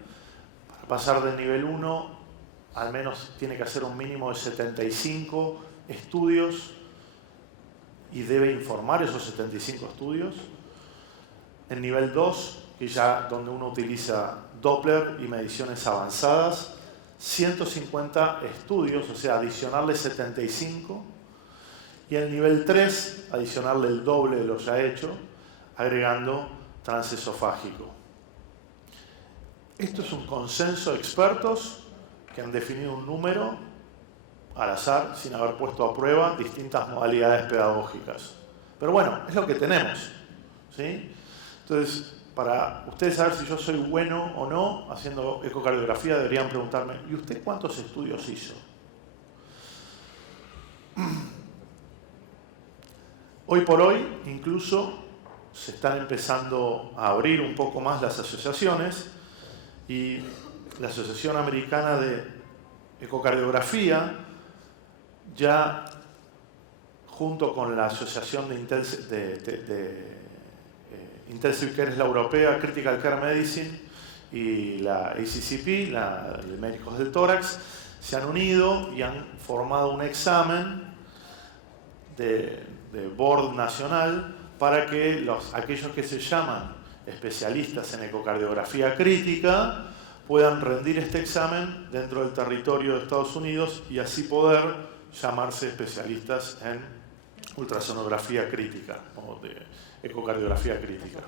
Para pasar del nivel 1, al menos tiene que hacer un mínimo de 75 estudios y debe informar esos 75 estudios. En nivel 2, que ya donde uno utiliza Doppler y mediciones avanzadas, 150 estudios, o sea, adicionarle 75. Y en nivel 3, adicionarle el doble de lo ya hecho, agregando transesofágico. Esto es un consenso de expertos que han definido un número al azar, sin haber puesto a prueba distintas modalidades pedagógicas. Pero bueno, es lo que tenemos, ¿sí? Entonces, para ustedes saber si yo soy bueno o no haciendo ecocardiografía, deberían preguntarme, ¿y usted cuántos estudios hizo? Hoy por hoy, incluso, se están empezando a abrir un poco más las asociaciones y la Asociación Americana de Ecocardiografía ya, junto con la Asociación de Intensive Care, es la europea, Critical Care Medicine, y la ACCP, la de médicos del tórax, se han unido y han formado un examen de board nacional para que aquellos que se llaman especialistas en ecocardiografía crítica puedan rendir este examen dentro del territorio de Estados Unidos y así poder llamarse especialistas en ultrasonografía crítica o de ecocardiografía crítica.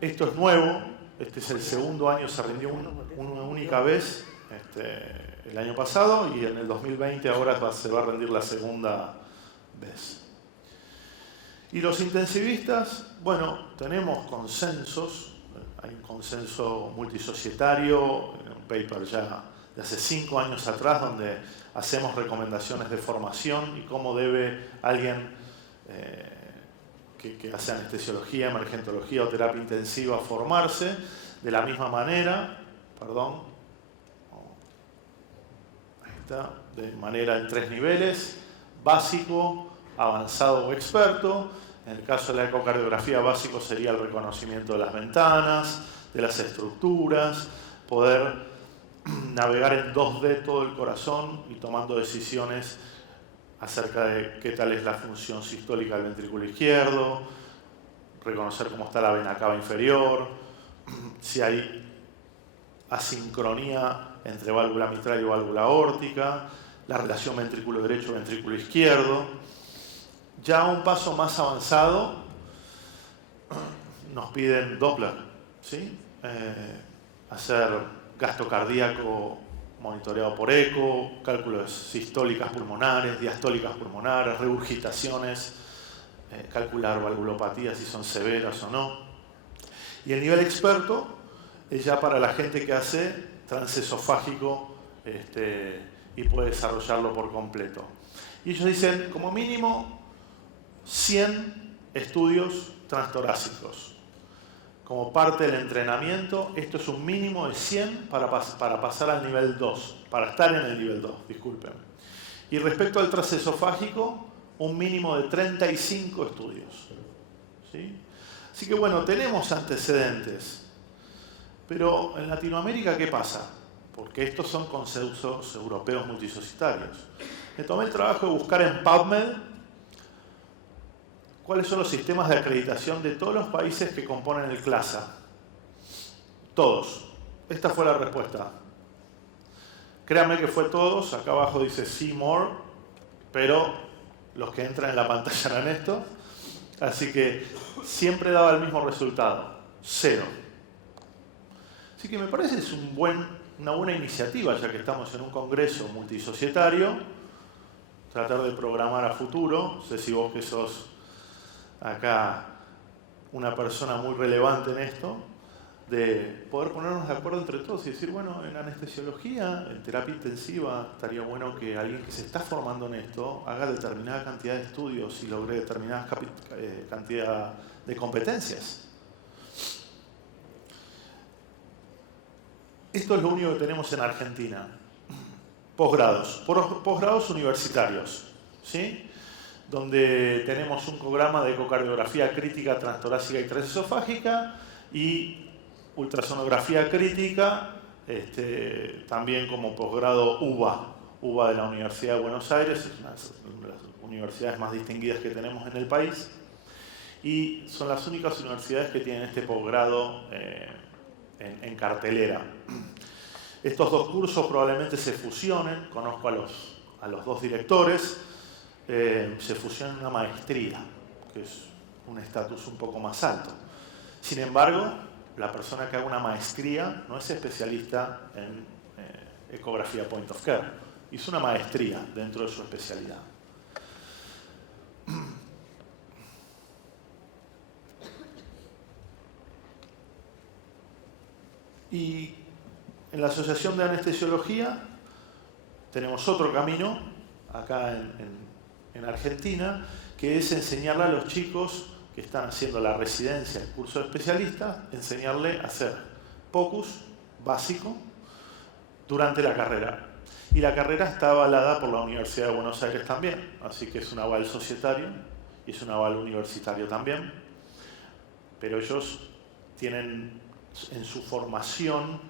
Esto es nuevo, este es el segundo año, se rindió una única vez el año pasado y en el 2020 ahora se va a rendir la segunda vez. Y los intensivistas, bueno, tenemos consensos, hay un consenso multisocietario, en un paper ya de hace 5 años atrás, donde hacemos recomendaciones de formación y cómo debe alguien que hace anestesiología, emergentología o terapia intensiva formarse, de la misma manera, ahí está, de manera en 3 niveles, básico, avanzado o experto. En el caso de la ecocardiografía, básico sería el reconocimiento de las ventanas, de las estructuras, poder navegar en 2D todo el corazón y tomando decisiones acerca de qué tal es la función sistólica del ventrículo izquierdo, reconocer cómo está la vena cava inferior, si hay asincronía entre válvula mitral y válvula aórtica, la relación ventrículo derecho-ventrículo izquierdo. Ya un paso más avanzado nos piden Doppler, ¿sí? Hacer gasto cardíaco monitoreado por eco, cálculos sistólicas pulmonares, diastólicas pulmonares, regurgitaciones, calcular valvulopatías si son severas o no. Y el nivel experto es ya para la gente que hace transesofágico y puede desarrollarlo por completo. Y ellos dicen, como mínimo, 100 estudios transtorácicos. Como parte del entrenamiento, esto es un mínimo de 100 para pasar al nivel 2, para estar en el nivel 2, disculpen. Y respecto al transesofágico, un mínimo de 35 estudios. ¿Sí? Así que bueno, tenemos antecedentes. Pero en Latinoamérica, ¿qué pasa? Porque estos son consensos europeos multisocietarios. Me tomé el trabajo de buscar en PubMed cuáles son los sistemas de acreditación de todos los países que componen el CLASA. Todos. Esta fue la respuesta. Créanme que fue todos. Acá abajo dice see more, pero los que entran en la pantalla eran estos. Así que siempre daba el mismo resultado. 0. Así que me parece que es un buen una buena iniciativa, ya que estamos en un congreso multisocietario, tratar de programar a futuro. No sé si vos, que sos acá una persona muy relevante en esto, de poder ponernos de acuerdo entre todos y decir, bueno, en anestesiología, en terapia intensiva, estaría bueno que alguien que se está formando en esto haga determinada cantidad de estudios y logre determinada cantidad de competencias. Esto es lo único que tenemos en Argentina. Posgrados universitarios, ¿sí? Donde tenemos un programa de ecocardiografía crítica transtorácica y transesofágica y ultrasonografía crítica, también como posgrado UBA de la Universidad de Buenos Aires, es una de las universidades más distinguidas que tenemos en el país, y son las únicas universidades que tienen este posgrado en cartelera. Estos dos cursos probablemente se fusionen, conozco a los dos directores, se fusionan en una maestría, que es un estatus un poco más alto. Sin embargo, la persona que haga una maestría no es especialista en ecografía point of care, hizo una maestría dentro de su especialidad. Y en la Asociación de Anestesiología tenemos otro camino, acá en Argentina, que es enseñarle a los chicos que están haciendo la residencia, el curso de especialista, enseñarle a hacer POCUS básico durante la carrera. Y la carrera está avalada por la Universidad de Buenos Aires también, así que es un aval societario y es un aval universitario también. Pero ellos tienen en su formación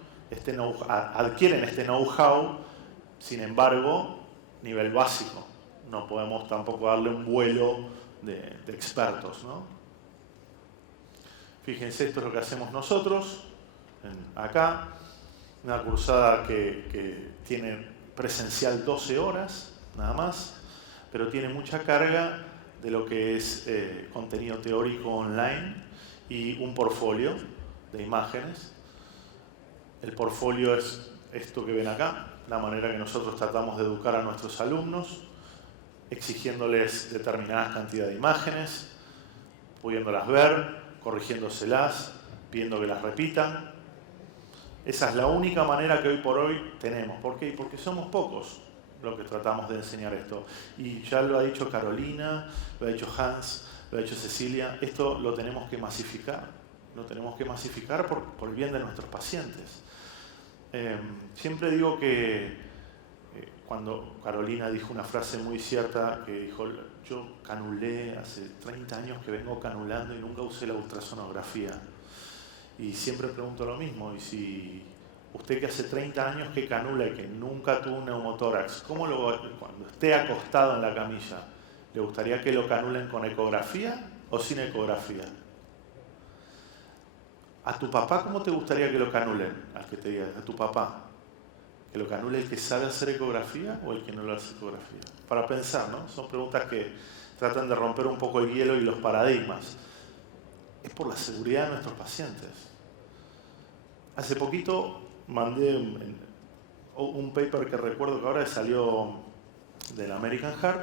adquieren este know-how, sin embargo, nivel básico. No podemos tampoco darle un vuelo de expertos, ¿no? Fíjense, esto es lo que hacemos nosotros acá, una cursada que tiene presencial 12 horas, nada más, pero tiene mucha carga de lo que es contenido teórico online y un portfolio de imágenes. El portfolio es esto que ven acá, la manera que nosotros tratamos de educar a nuestros alumnos, exigiéndoles determinada cantidad de imágenes, pudiéndolas ver, corrigiéndoselas, pidiendo que las repitan. Esa es la única manera que hoy por hoy tenemos. ¿Por qué? Porque somos pocos los que tratamos de enseñar esto. Y ya lo ha dicho Carolina, lo ha dicho Hans, lo ha dicho Cecilia, esto lo tenemos que masificar. Lo tenemos que masificar por el bien de nuestros pacientes. Siempre digo que cuando Carolina dijo una frase muy cierta, que dijo, yo canulé hace 30 años que vengo canulando y nunca usé la ultrasonografía. Y siempre pregunto lo mismo, y si usted que hace 30 años que canula y que nunca tuvo un neumotórax, cuando esté acostado en la camilla, ¿le gustaría que lo canulen con ecografía o sin ecografía? ¿A tu papá cómo te gustaría que lo canulen? Al que te diga, a tu papá. ¿Que lo canule el que sabe hacer ecografía o el que no lo hace ecografía? Para pensar, ¿no? Son preguntas que tratan de romper un poco el hielo y los paradigmas. Es por la seguridad de nuestros pacientes. Hace poquito mandé un paper que recuerdo que ahora salió del American Heart,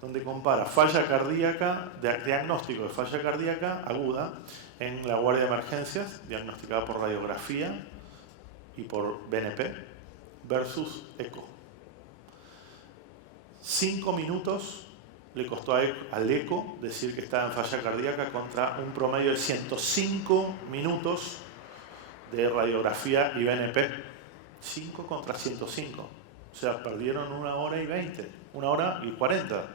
donde compara falla cardíaca, diagnóstico de falla cardíaca aguda en la guardia de emergencias, diagnosticada por radiografía y por BNP, versus ECO. 5 minutos le costó al ECO decir que estaba en falla cardíaca contra un promedio de 105 minutos de radiografía y BNP. 5 contra 105. O sea, perdieron 1 hora y 20, 1 hora y 40,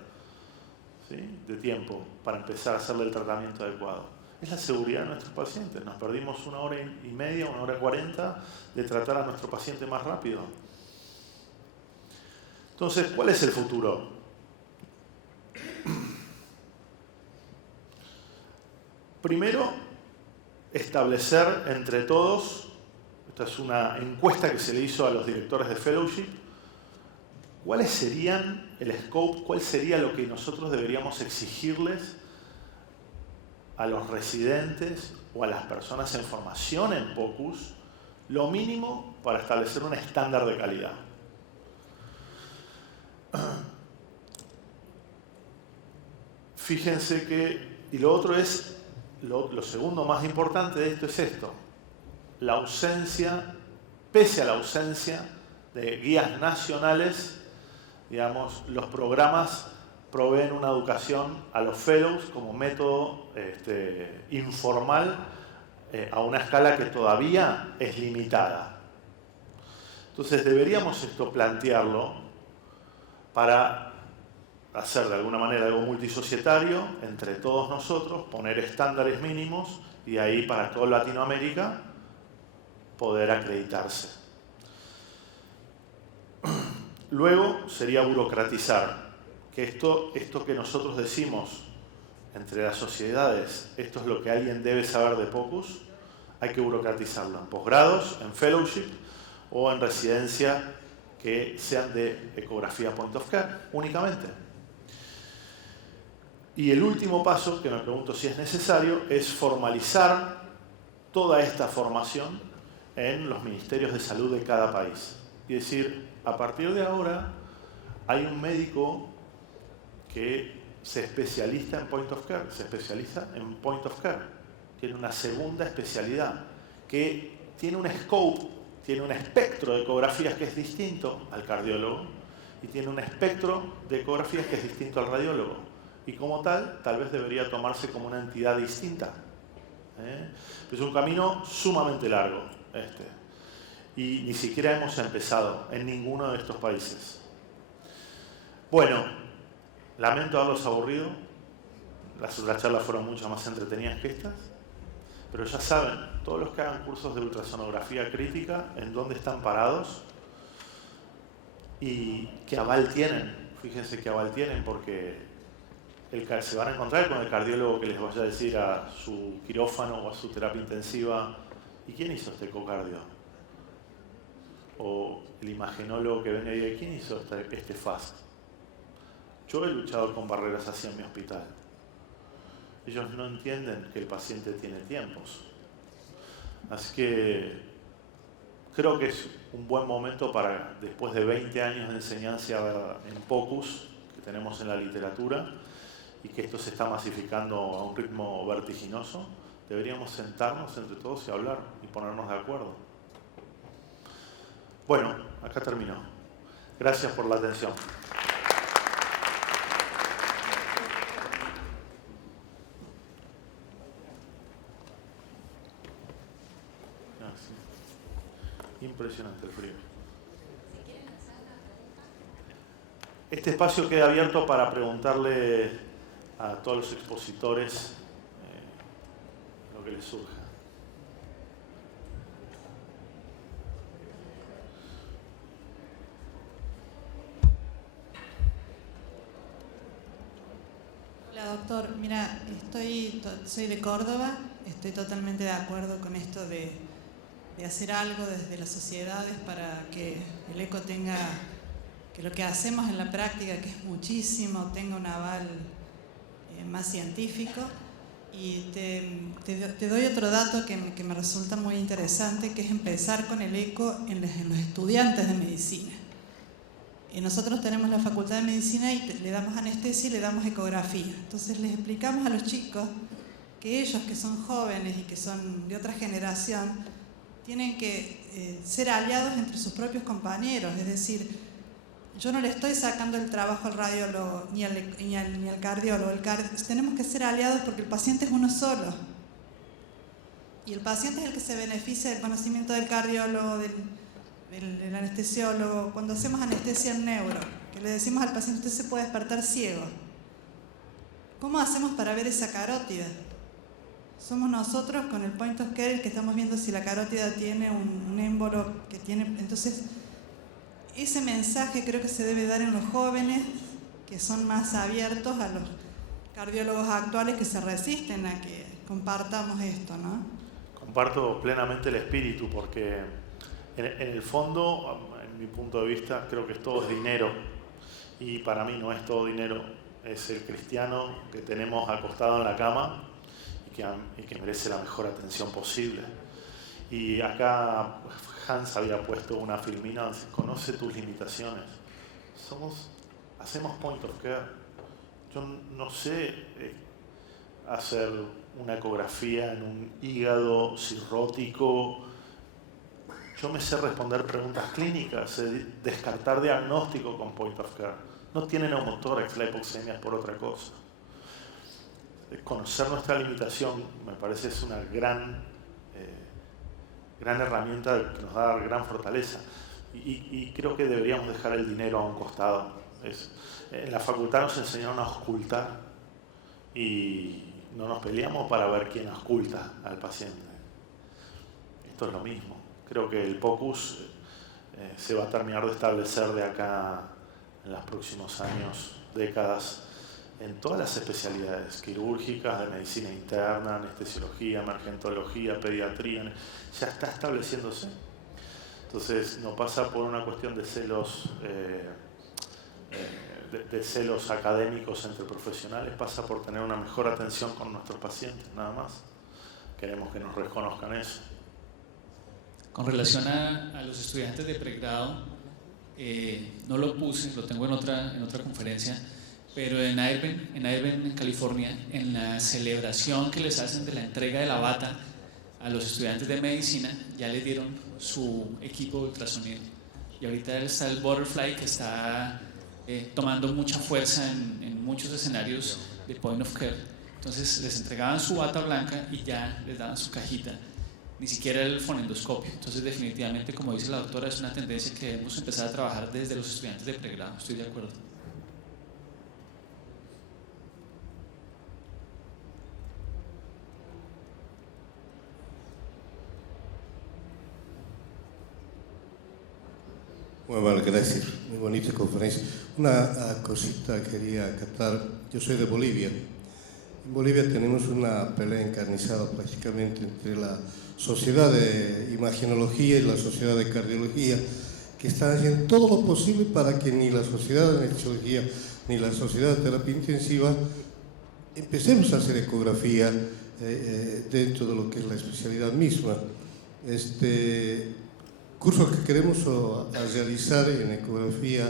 ¿sí?, de tiempo para empezar a hacerle el tratamiento adecuado. Es la seguridad de nuestros pacientes. Nos perdimos 1 hora y media, 1 hora y 40 de tratar a nuestro paciente más rápido. Entonces, ¿cuál es el futuro? Primero, establecer entre todos, esta es una encuesta que se le hizo a los directores de fellowship, cuáles serían el scope, cuál sería lo que nosotros deberíamos exigirles a los residentes o a las personas en formación en POCUS, lo mínimo para establecer un estándar de calidad. Fíjense que, y lo otro es, lo segundo más importante de esto es esto, la ausencia, pese a la ausencia de guías nacionales, digamos, los programas proveen una educación a los fellows como método informal a una escala que todavía es limitada. Entonces deberíamos esto plantearlo para hacer de alguna manera algo multisocietario entre todos nosotros, poner estándares mínimos y ahí para toda Latinoamérica poder acreditarse. Luego sería burocratizar, que esto que nosotros decimos entre las sociedades, esto es lo que alguien debe saber de POCUS, hay que burocratizarlo en posgrados, en fellowship o en residencia que sean de ecografía point of care únicamente. Y el último paso, que me pregunto si es necesario, es formalizar toda esta formación en los ministerios de salud de cada país. Y decir, a partir de ahora hay un médico que se especializa en point of care, tiene una segunda especialidad, que tiene un scope, tiene un espectro de ecografías que es distinto al cardiólogo y tiene un espectro de ecografías que es distinto al radiólogo. Y como tal vez debería tomarse como una entidad distinta. Es un camino sumamente largo y ni siquiera hemos empezado en ninguno de estos países. Bueno, lamento haberlos aburrido. Las otras charlas fueron mucho más entretenidas que estas. Pero ya saben, todos los que hagan cursos de ultrasonografía crítica, en dónde están parados y qué aval tienen. Fíjense qué aval tienen, porque se van a encontrar con el cardiólogo que les vaya a decir a su quirófano o a su terapia intensiva, ¿y quién hizo este ecocardio? O el imagenólogo que venga y diga, ¿quién hizo este FAST? Yo he luchado con barreras así en mi hospital. Ellos no entienden que el paciente tiene tiempos. Así que creo que es un buen momento para, después de 20 años de enseñanza en POCUS que tenemos en la literatura, y que esto se está masificando a un ritmo vertiginoso, deberíamos sentarnos entre todos y hablar y ponernos de acuerdo. Bueno, acá terminó. Gracias por la atención. Impresionante el frío. Este espacio queda abierto para preguntarle a todos los expositores lo que les surja. Hola doctor, mira, soy de Córdoba, estoy totalmente de acuerdo con esto de hacer algo desde las sociedades para que el eco tenga, que lo que hacemos en la práctica, que es muchísimo, tenga un aval más científico. Y te doy otro dato que me resulta muy interesante, que es empezar con el eco en los estudiantes de medicina. Nosotros tenemos la facultad de medicina y le damos anestesia y le damos ecografía. Entonces les explicamos a los chicos que ellos, que son jóvenes y que son de otra generación, tienen que ser aliados entre sus propios compañeros. Es decir, yo no le estoy sacando el trabajo al radiólogo ni al cardiólogo. Tenemos que ser aliados porque el paciente es uno solo. Y el paciente es el que se beneficia del conocimiento del cardiólogo, del anestesiólogo. Cuando hacemos anestesia en neuro, que le decimos al paciente, usted se puede despertar ciego. ¿Cómo hacemos para ver esa carótida? Somos nosotros con el point of care el que estamos viendo si la carótida tiene un émbolo que tiene. Entonces, ese mensaje creo que se debe dar en los jóvenes, que son más abiertos a los cardiólogos actuales que se resisten a que compartamos esto, ¿no? Comparto plenamente el espíritu, porque en el fondo, en mi punto de vista, creo que todo es dinero. Y para mí no es todo dinero, es el cristiano que tenemos acostado en la cama y que merece la mejor atención posible. Y acá Hans había puesto una filmina donde dice, conoce tus limitaciones. Hacemos point of care. Yo no sé hacer una ecografía en un hígado cirrótico. Yo me sé responder preguntas clínicas, sé descartar diagnóstico con point of care. No tiene neumotórax, la hipoxemia es por otra cosa. Conocer nuestra limitación me parece es una gran herramienta que nos da gran fortaleza. Y creo que deberíamos dejar el dinero a un costado. En la facultad nos enseñaron a auscultar y no nos peleamos para ver quién ausculta al paciente. Esto es lo mismo. Creo que el POCUS se va a terminar de establecer de acá en los próximos años, décadas, en todas las especialidades quirúrgicas, de medicina interna, anestesiología, emergentología, pediatría, ya está estableciéndose. Entonces no pasa por una cuestión de celos académicos entre profesionales, pasa por tener una mejor atención con nuestros pacientes, nada más. Queremos que nos reconozcan eso. Con relación a los estudiantes de pregrado, no lo puse, lo tengo en otra conferencia, pero en Irvine, en California, en la celebración que les hacen de la entrega de la bata a los estudiantes de medicina, ya les dieron su equipo de ultrasonido. Y ahorita está el Butterfly, que está tomando mucha fuerza en muchos escenarios de point of care. Entonces les entregaban su bata blanca y ya les daban su cajita, ni siquiera el fonendoscopio. Entonces definitivamente, como dice la doctora, es una tendencia que debemos empezar a trabajar desde los estudiantes de pregrado. Estoy de acuerdo. Muy bueno, gracias. Muy bonita conferencia. Una cosita quería acatar. Yo soy de Bolivia. En Bolivia tenemos una pelea encarnizada prácticamente entre la Sociedad de Imagenología y la Sociedad de Cardiología, que están haciendo todo lo posible para que ni la Sociedad de Anestesiología ni la Sociedad de Terapia Intensiva empecemos a hacer ecografía dentro de lo que es la especialidad misma. Curso que queremos realizar en ecografía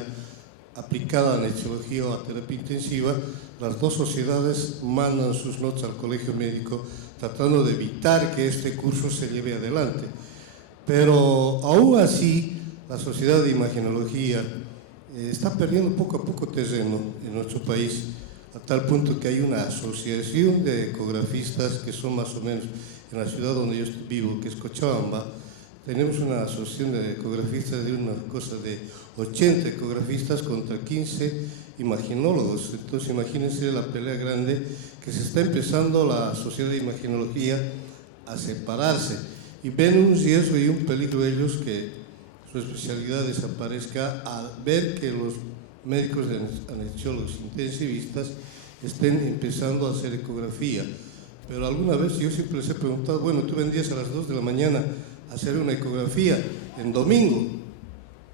aplicada a anestesiología o a terapia intensiva, las dos sociedades mandan sus notas al colegio médico tratando de evitar que este curso se lleve adelante. Pero aún así, la Sociedad de Imagenología está perdiendo poco a poco terreno en nuestro país, a tal punto que hay una asociación de ecografistas que son más o menos en la ciudad donde yo vivo, que es Cochabamba. Tenemos una asociación de ecografistas de una cosa de 80 ecografistas contra 15 imaginólogos. Entonces imagínense la pelea grande que se está empezando la Sociedad de Imagenología a separarse y ven un riesgo y un peligro ellos que su especialidad desaparezca al ver que los médicos de anestesiólogos intensivistas estén empezando a hacer ecografía. Pero alguna vez yo siempre les he preguntado, bueno, tú vendrías a las 2 de la mañana hacer una ecografía en domingo.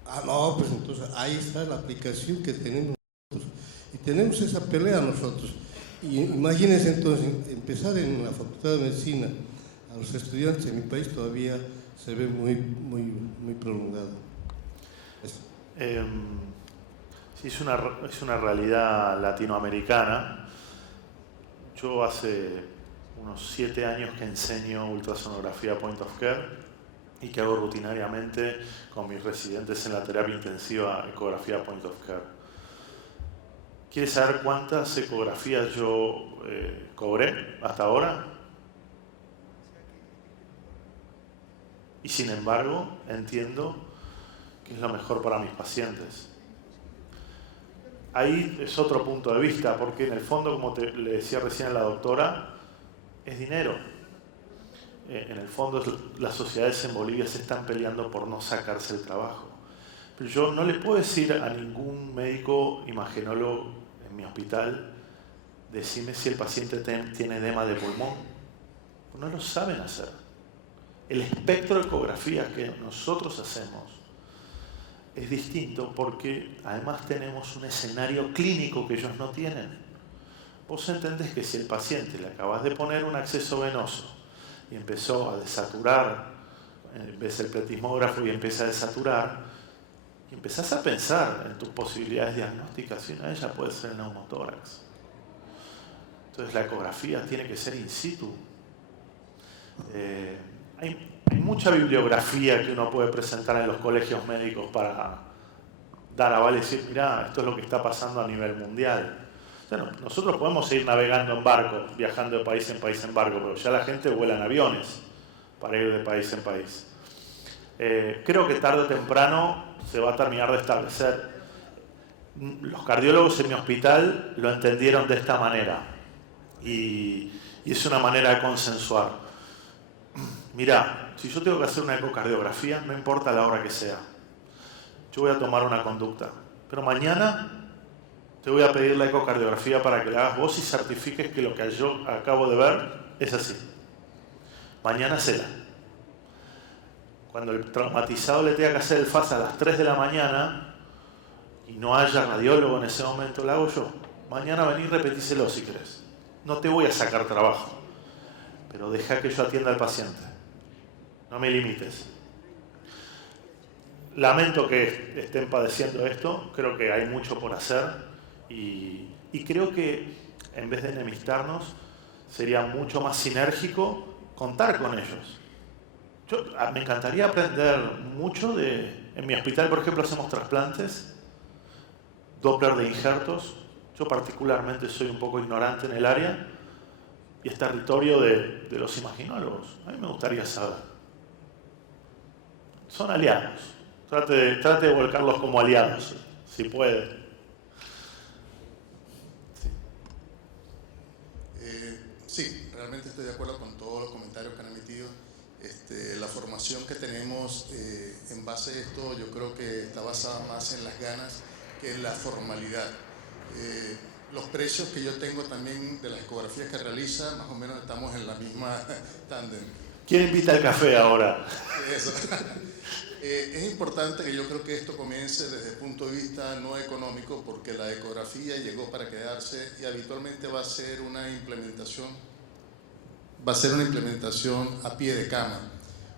Ah, no, pues entonces ahí está la aplicación que tenemos nosotros. Y tenemos esa pelea nosotros. Y imagínense entonces, empezar en la Facultad de Medicina, a los estudiantes en mi país todavía se ve muy prolongado. Sí, es una realidad latinoamericana. Yo hace unos 7 años que enseño ultrasonografía point of care y que hago rutinariamente con mis residentes en la terapia intensiva ecografía point of care. ¿Quieres saber cuántas ecografías yo cobré hasta ahora? Y sin embargo, entiendo que es lo mejor para mis pacientes. Ahí es otro punto de vista, porque en el fondo, como le decía recién a la doctora, es dinero. En el fondo, las sociedades en Bolivia se están peleando por no sacarse el trabajo. Pero yo no le puedo decir a ningún médico imagenólogo en mi hospital, decime si el paciente tiene edema de pulmón. No lo saben hacer. El espectro de ecografía que nosotros hacemos es distinto porque además tenemos un escenario clínico que ellos no tienen. Vos entendés que si el paciente le acabas de poner un acceso venoso y empezó a desaturar ves el pletismógrafo y empieza a desaturar, y empezás a pensar en tus posibilidades diagnósticas, y una de ellas puede ser el neumotórax. Entonces la ecografía tiene que ser in situ. Hay mucha bibliografía que uno puede presentar en los colegios médicos para dar aval y decir, mirá, esto es lo que está pasando a nivel mundial. O sea, nosotros podemos seguir navegando en barco, viajando de país en barco, pero ya la gente vuela en aviones para ir de país en país. Creo que tarde o temprano se va a terminar de establecer. Los cardiólogos en mi hospital lo entendieron de esta manera y es una manera de consensuar. Mirá, si yo tengo que hacer una ecocardiografía, no importa la hora que sea, yo voy a tomar una conducta, pero mañana te voy a pedir la ecocardiografía para que la hagas vos y certifiques que lo que yo acabo de ver es así. Mañana hacela. Cuando el traumatizado le tenga que hacer el FAS a las 3 de la mañana y no haya radiólogo en ese momento, lo hago yo. Mañana vení y repetíselo si querés. No te voy a sacar trabajo, pero deja que yo atienda al paciente. No me limites. Lamento que estén padeciendo esto, creo que hay mucho por hacer y creo que en vez de enemistarnos sería mucho más sinérgico contar con ellos. Me encantaría aprender mucho en mi hospital, por ejemplo, hacemos trasplantes, Doppler de injertos. Yo particularmente soy un poco ignorante en el área y es territorio de los imaginólogos. A mí me gustaría saber. Son aliados. Trate de volcarlos como aliados, si puede. Sí, realmente estoy de acuerdo con todos los comentarios que han emitido. La formación que tenemos en base a esto yo creo que está basada más en las ganas que en la formalidad. Los precios que yo tengo también de las ecografías que realiza, más o menos estamos en la misma tándem. ¿Quién invita al café ahora? Eso. Es importante que yo creo que esto comience desde el punto de vista no económico, porque la ecografía llegó para quedarse y habitualmente va a ser una implementación a pie de cama.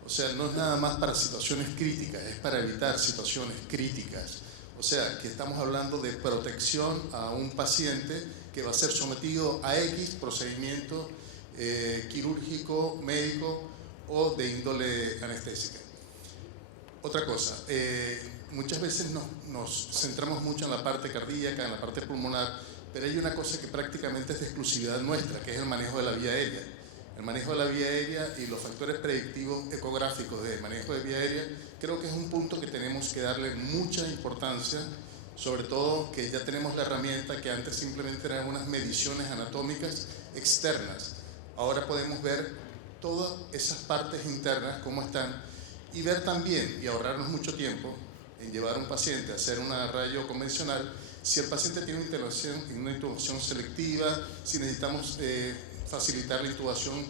O sea, no es nada más para situaciones críticas, es para evitar situaciones críticas. O sea, que estamos hablando de protección a un paciente que va a ser sometido a X procedimiento quirúrgico, médico o de índole anestésica. Otra cosa, muchas veces nos centramos mucho en la parte cardíaca, en la parte pulmonar, pero hay una cosa que prácticamente es de exclusividad nuestra, que es el manejo de la vía aérea. El manejo de la vía aérea y los factores predictivos ecográficos de manejo de vía aérea, creo que es un punto que tenemos que darle mucha importancia, sobre todo que ya tenemos la herramienta que antes simplemente eran unas mediciones anatómicas externas. Ahora podemos ver todas esas partes internas, cómo están, y ver también, y ahorrarnos mucho tiempo en llevar a un paciente a hacer una radio convencional, si el paciente tiene una intubación selectiva, si necesitamos facilitar la intubación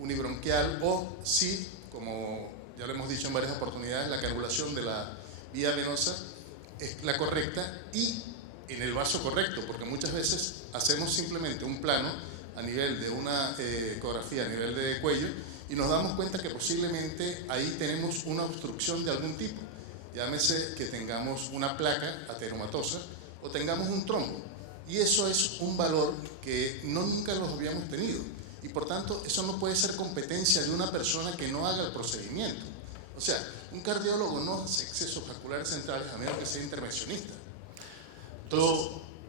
unibronquial o si, como ya lo hemos dicho en varias oportunidades, la cargulación de la vía venosa es la correcta y en el vaso correcto, porque muchas veces hacemos simplemente un plano a nivel de una ecografía, a nivel de cuello, y nos damos cuenta que posiblemente ahí tenemos una obstrucción de algún tipo. Llámese que tengamos una placa ateromatosa o tengamos un trombo. Y eso es un valor que nunca los habíamos tenido. Y por tanto, eso no puede ser competencia de una persona que no haga el procedimiento. O sea, un cardiólogo no hace excesos vasculares centrales a menos que sea intervencionista.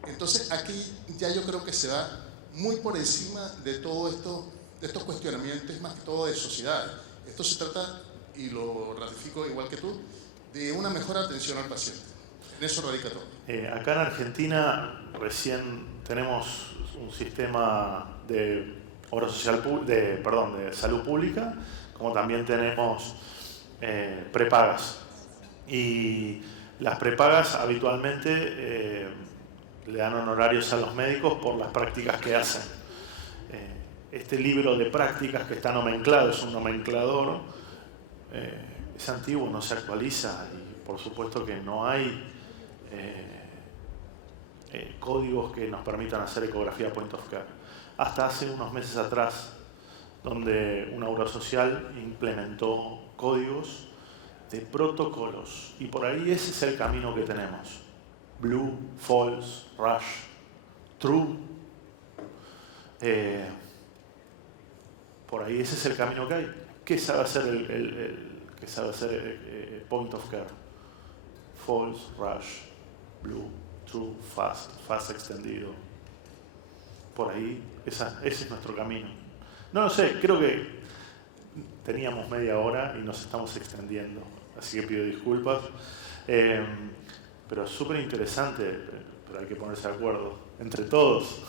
Entonces aquí ya yo creo que se va muy por encima de todo esto, de estos cuestionamientos, más que todo de sociedades. Esto se trata, y lo ratifico igual que tú, de una mejor atención al paciente. En eso radica todo. Acá en Argentina recién tenemos un sistema de obra social, de salud pública, como también tenemos prepagas. Y las prepagas habitualmente le dan honorarios a los médicos por las prácticas que hacen. Este libro de prácticas que está nomenclado, es un nomenclador, es antiguo, no se actualiza y por supuesto que no hay códigos que nos permitan hacer ecografía point of care. Hasta hace unos meses atrás donde una obra social implementó códigos de protocolos. Y por ahí ese es el camino que tenemos. Blue, false, rush, true. Por ahí ese es el camino que hay. ¿Qué sabe hacer el point of care? False, rush, blue, true, fast extendido. Por ahí, ese es nuestro camino. No lo sé, creo que teníamos media hora y nos estamos extendiendo, así que pido disculpas. Pero es súper interesante, pero hay que ponerse de acuerdo entre todos.